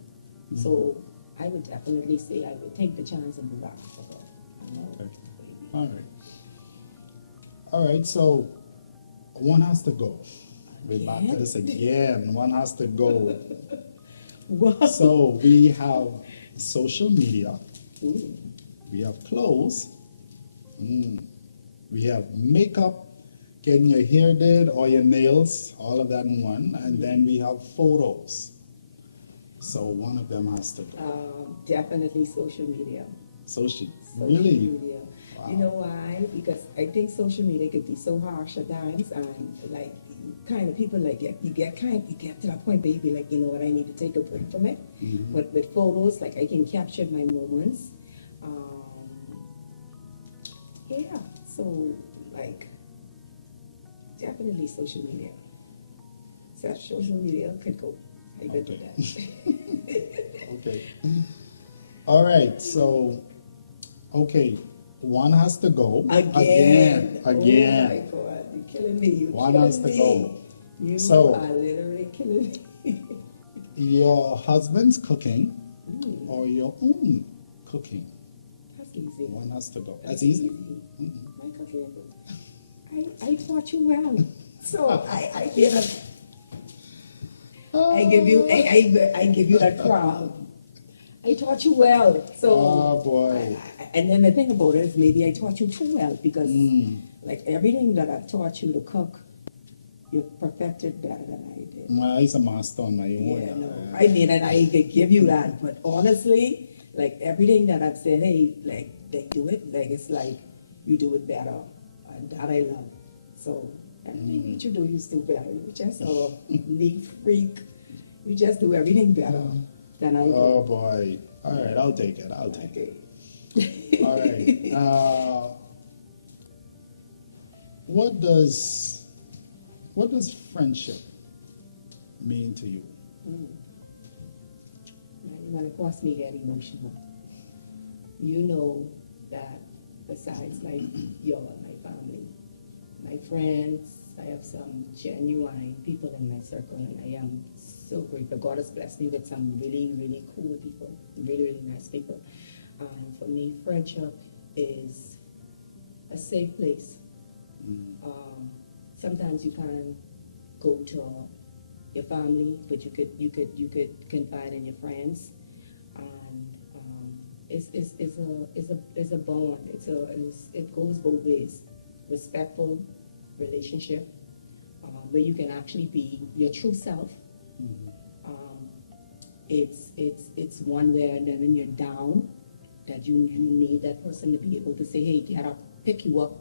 So I would definitely say I would take the chance and move to Africa. Okay. All right. All right, so one has to go. We're back to this again. One has to go. Wow. So we have social media. Ooh. We have clothes. We have makeup, getting your hair did or your nails, all of that in one. And then we have photos. So one of them has to go. Definitely social media. Social, Social really? media. Wow. You know why? Because I think social media could be so harsh at times, and like kind of people like you get to that point where you be like, you know what, I need to take a break from it. But with photos, like I can capture my moments. Yeah, so like definitely social media. So social media could go. I could do that. Okay. All right, so, okay, one has to go. Again. Again. Oh my God, you're killing me. You're One killing has to me. go. You So- are literally killing me. Your husband's cooking or your own cooking. That's easy. One has to go. That's easy? My cooking. I taught you well. So I get a, I give you that crown. I taught you well. So Oh, boy. and then the thing about it is maybe I taught you too well, because like everything that I've taught you to cook, you've perfected better than I did. Well, he's a master on my own. Yeah, no. I mean, and I could give you that, but honestly, like everything that I've said, hey, like they do it, like it's like you do it better, and that I love. So everything that you do, you still better. You're just a neat freak. You just do everything better than I do. Oh, boy. All right, I'll take it. I'll take it. All right. What does friendship mean to you? When it costs me get emotional, you know that besides like my family, my friends, I have some genuine people in my circle, and I am so grateful. God has blessed me with some really, really cool people, really, really nice people. For me, friendship is a safe place. Sometimes you can't go to your family, but you could confide in your friends, and it's a bond. It goes both ways. Respectful relationship, where you can actually be your true self. It's one where then when you're down, that you need that person to be able to say, hey, get up, pick you up.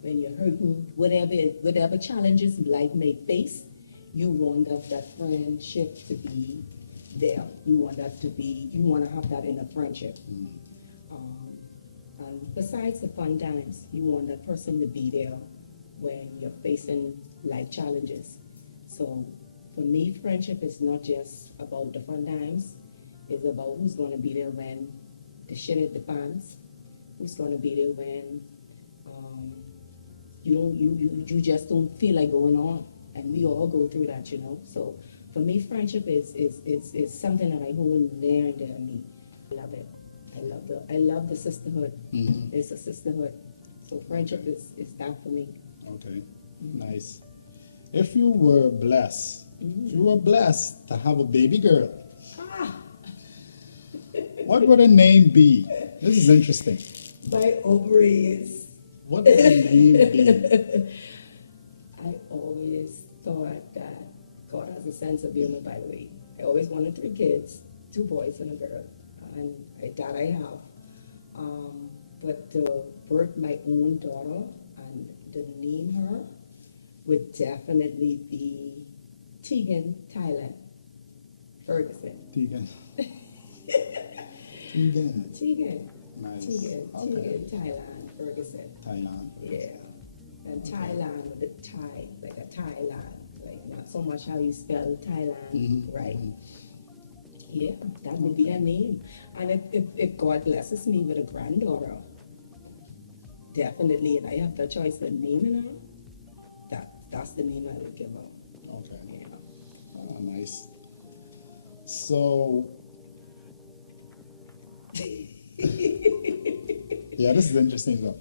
When you're hurting, whatever challenges life may face, you want that friendship to be there. You want to have that in a friendship. And besides the fun times, you want that person to be there when you're facing life challenges. So for me, friendship is not just about the fun times. It's about who's going to be there when the shit at the fans. Who's gonna be there when you just don't feel like going on, and we all go through that, you know. So for me, friendship is something that I hold near and dear to me. I love it. I love the sisterhood. Mhm. It's a sisterhood. So friendship is that for me. Okay, nice. If you were blessed, to have a baby girl, what would her name be? This is interesting. My ovaries. What would her name be? I always thought that God has a sense of humor, by the way. I always wanted 3 kids, 2 boys and a girl, and that I have. But to birth my own daughter and to name her would definitely be Tegan Thailand Ferguson. Tegan. Tegan. Tegan. Nice. Tegan Okay. Thailand Ferguson. Thailand. Yeah. And Thailand with the Thai, like a Thailand, like not so much how you spell Thailand, Mhm, right? mhm. Yeah, that would be her name. And if God blesses me with a granddaughter, definitely, and I have the choice of naming her, that's the name I would give her. Okay. Yeah. Oh, nice. So, yeah, this is interesting though.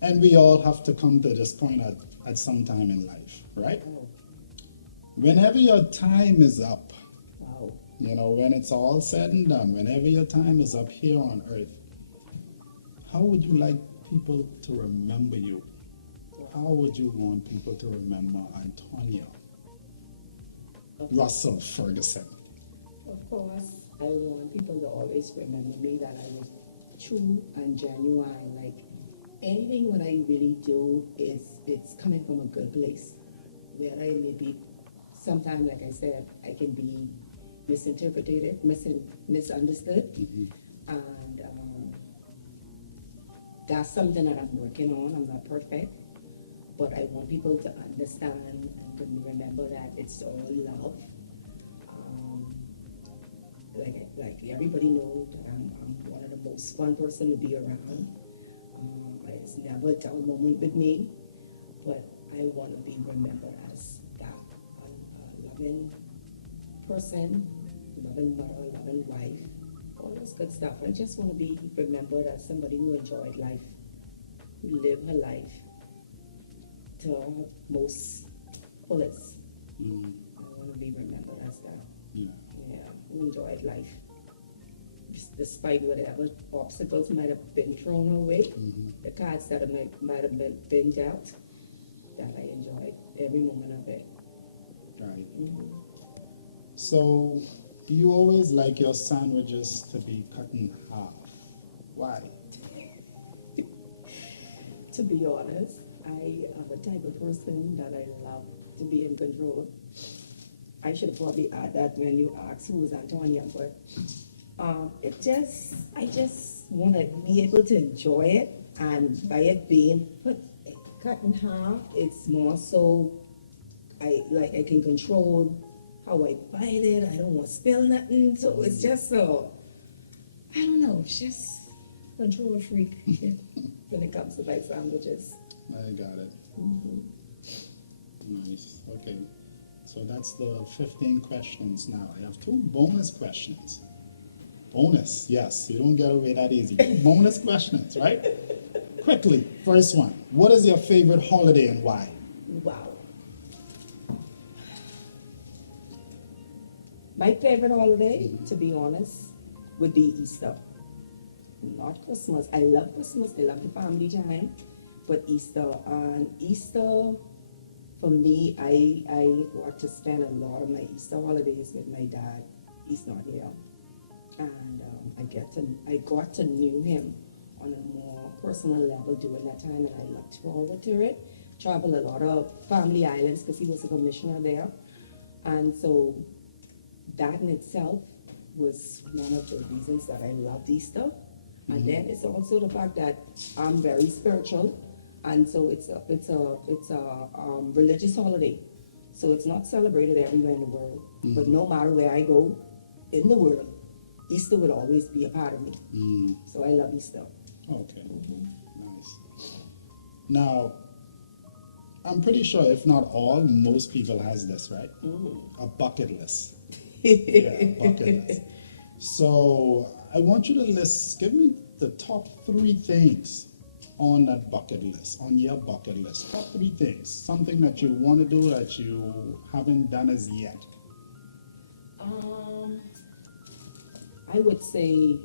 And we all have to come to this point at some time in life, right? Oh, Whenever your time is up, wow. you know, when it's all said and done, whenever your time is up here on earth, how would you like people to remember you? How would you want people to remember Antonya Russell Ferguson? Of course, I want people to always remember me that I was true and genuine. Like anything what I really do it's coming from a good place. Where I may be, sometimes, like I said, I can be misinterpreted, misunderstood, and that's something that I'm working on. I'm not perfect, but I want people to understand and to remember that it's all love. Like everybody knows that I'm one of the most fun person to be around. It's never a dull moment with me, but I want to be remembered as that a loving person, loving mother, loving wife, all this good stuff. I just want to be remembered as somebody who enjoyed life, who lived her life to her most fullest. Mm, I want to be remembered as that. yeah. Yeah, who enjoyed life. Despite whatever obstacles might have been thrown her way, the cards that might have been dealt, that I enjoyed every moment of it. Right. So, you always like your sandwiches to be cut in half. Why? To be honest, I am the type of person that I love to be in control. I should probably add that when you ask who is Antonya, but I just want to be able to enjoy it, and by it being cut in half, it's more so I can control how I bite it. I don't want to spill nothing, so it's just so I don't know. It's just control freak when it comes to bite sandwiches. I got it. Nice. Okay. So that's the 15 questions now. I have 2 bonus questions. Bonus, yes. You don't get away that easy. 2 bonus questions, right? Quickly, first one. What is your favorite holiday and why? Wow. My favorite holiday, to be honest, would be Easter. Not Christmas. I love Christmas. I love the family time. But Easter. And Easter, for me, I want to spend a lot of my Easter holidays with my dad. He's not here. And I got to know him on a more personal level during that time, and I looked forward to it. Traveled a lot of family islands because he was a commissioner there. And so that in itself was one of the reasons that I loved Easter. And then it's also the fact that I'm very spiritual, and so it's a religious holiday. So it's not celebrated everywhere in the world, but no matter where I go in the world, Easter would always be a part of me. So I love Easter. Okay. Nice. Now, I'm pretty sure, if not all, most people has this, right? A bucket list. Yeah, bucket list. So I want you to give me the top 3 things on that bucket list, on your bucket list. Top 3 things, something that you want to do that you haven't done as yet. I would say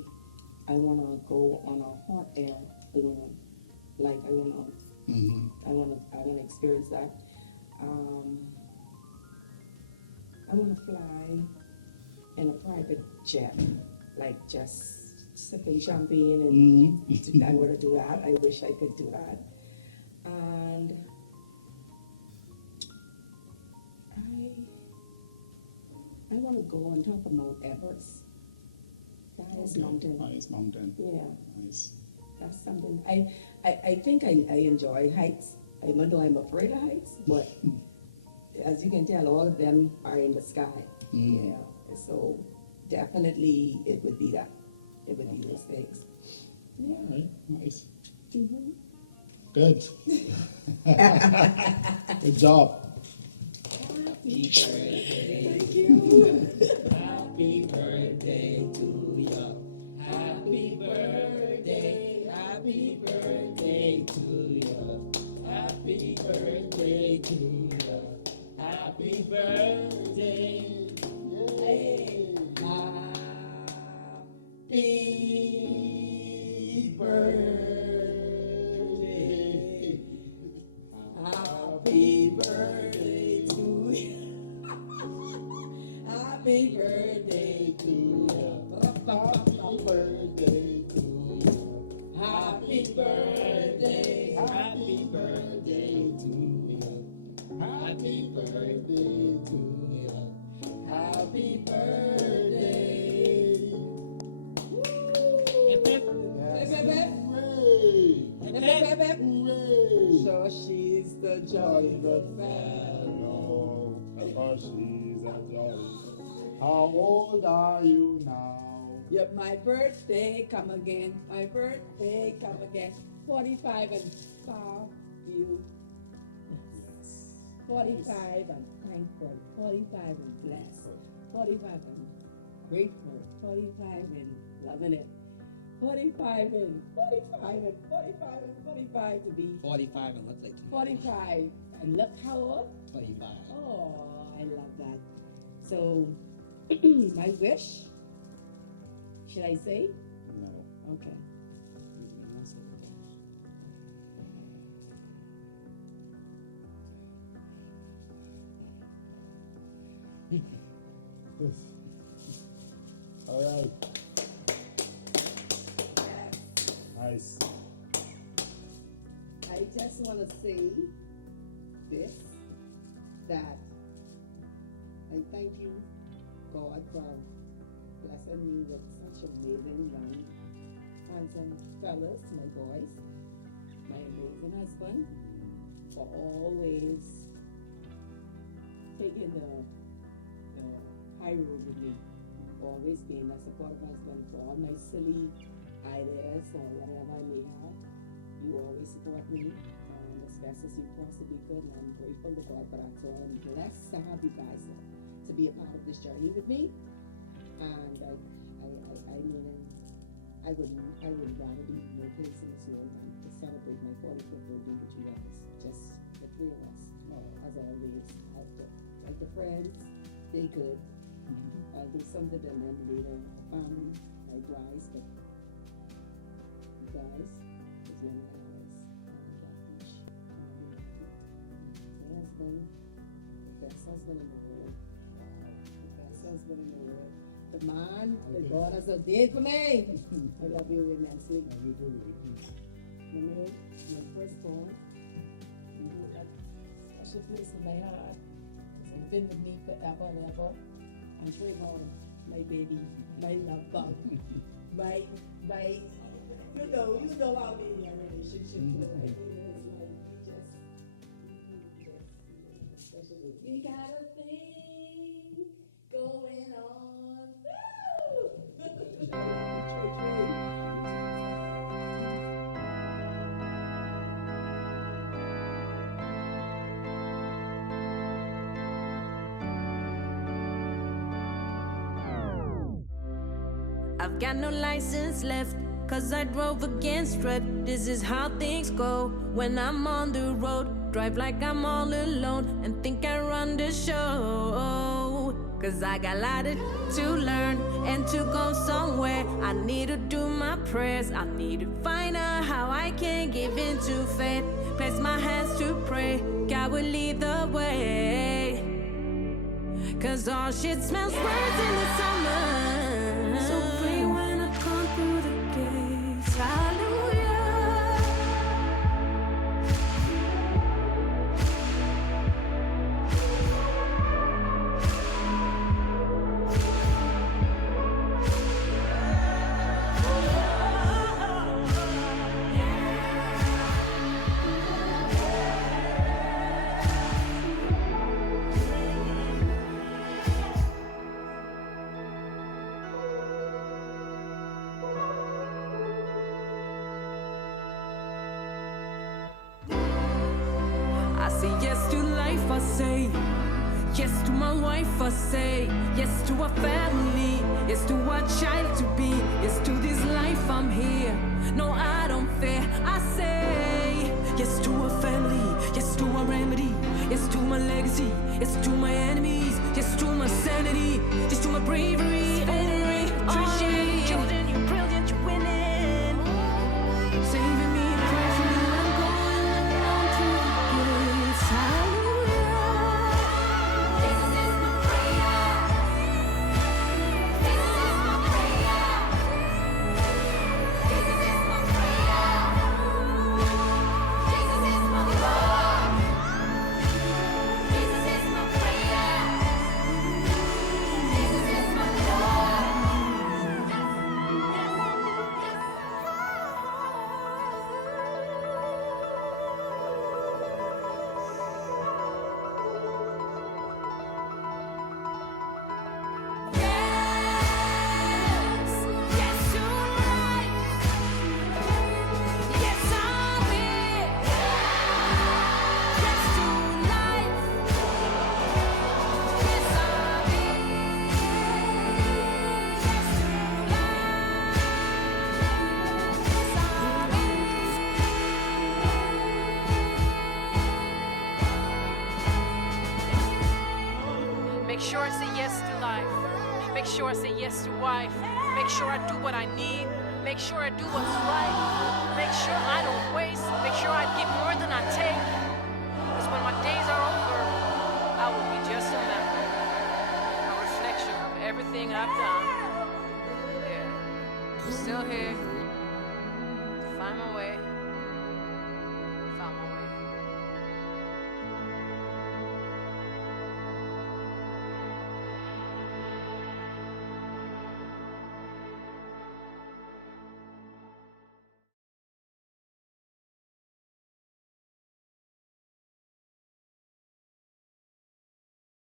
I want to go on a hot air balloon. Like I want to experience that. I want to fly in a private jet, like just sipping champagne, and I want to do that. I wish I could do that. And I want to go on top of Mount Everest. The highest mountain. Highest mountain. Yeah. Nice. That's something I think I enjoy heights, even though I'm afraid of heights, but as you can tell, all of them are in the sky. Yeah. So definitely it would be that. It would be those things. Yeah. All right. Nice. Mm-hmm. Good. Good job. Thank you. Happy birthday to you. Happy birthday. Happy birthday to you. Happy birthday to you. Happy birthday. Hey. Happy birthday. Happy birthday to you. Happy birthday to you. Happy birthday to you. Happy birthday. Happy birthday to you. Happy birthday to you. Happy birthday. Hip hip. Hip hip hip. Hip hip hip. So she's the joy of the fellow. She's a joy. How old are you now? Yep, my birthday come again. My birthday come again. 45 and far you. 45 and thankful. 45 and blessed. 45 and grateful. 45 and loving it. 45 and 45 and 45 and 45 to be 45 and look like 45 and look how old? 25. Oh, I love that. So, my wish, should I say? No. Okay. All right. Nice. I just want to say this, that I thank you, God, for blessing me with such amazing young, handsome fellas, my boys, my amazing husband, for always taking the high road with me, always being a supportive husband for all my silly ideas or whatever I may have. You always support me as best as you possibly could, and I'm grateful to God for that. So I'm blessed to have you guys to be a part of this journey with me. And I mean, I would rather be no place in this world than to celebrate my 45th birthday with you guys, just the three of us, as always. Like the friends, they good. I'll do something to them later. Family, likewise, but you guys is one of ours. My husband, the best husband in the world. The best husband in the world. The man that God has ordained for me. I love you immensely. My firstborn, you know that special place in my heart. It's been with me forever and ever. And Trayvon, my baby, my love bug, my, you know how many our relationship was. It's like, special. We got a thing going on. Woo! I've got no license left, cause I drove against red. This is how things go when I'm on the road. Drive like I'm all alone and think I run the show. Cause I got a lot to learn and to go somewhere. I need to do my prayers. I need to find out how I can give in to fate. Place my hands to pray, God will lead the way. Cause all shit smells worse in the summer. So free when I come through the gates. Hallelujah. I say yes to life, I say yes to my wife, I say yes to a family, yes to a child to be, yes to this life I'm here. No, I don't fear. I say yes to a family, yes to a remedy, yes to my legacy, yes to my enemies, yes to my sanity, yes to my bravery. Appreciate children, you're brilliant, you're winning. Saving me, pray for me when I'm going along through the gates. Hallelujah. This is my prayer. This is my prayer. This is my prayer. Jesus is my Lord. Jesus is my prayer. Jesus is my Lord. Yes, yes to life. Yes, I will. Yes to life. Yes, I will. Yes to life. Yes, I will. Make sure I say yes to life. Make sure I say yes to wife. Make sure I do what I need. Make sure I do what's right. Make sure I don't waste. Make sure I give more than I take. Because when my days are over, I will be just a memory, a reflection of everything I've done. Yeah, I'm still here.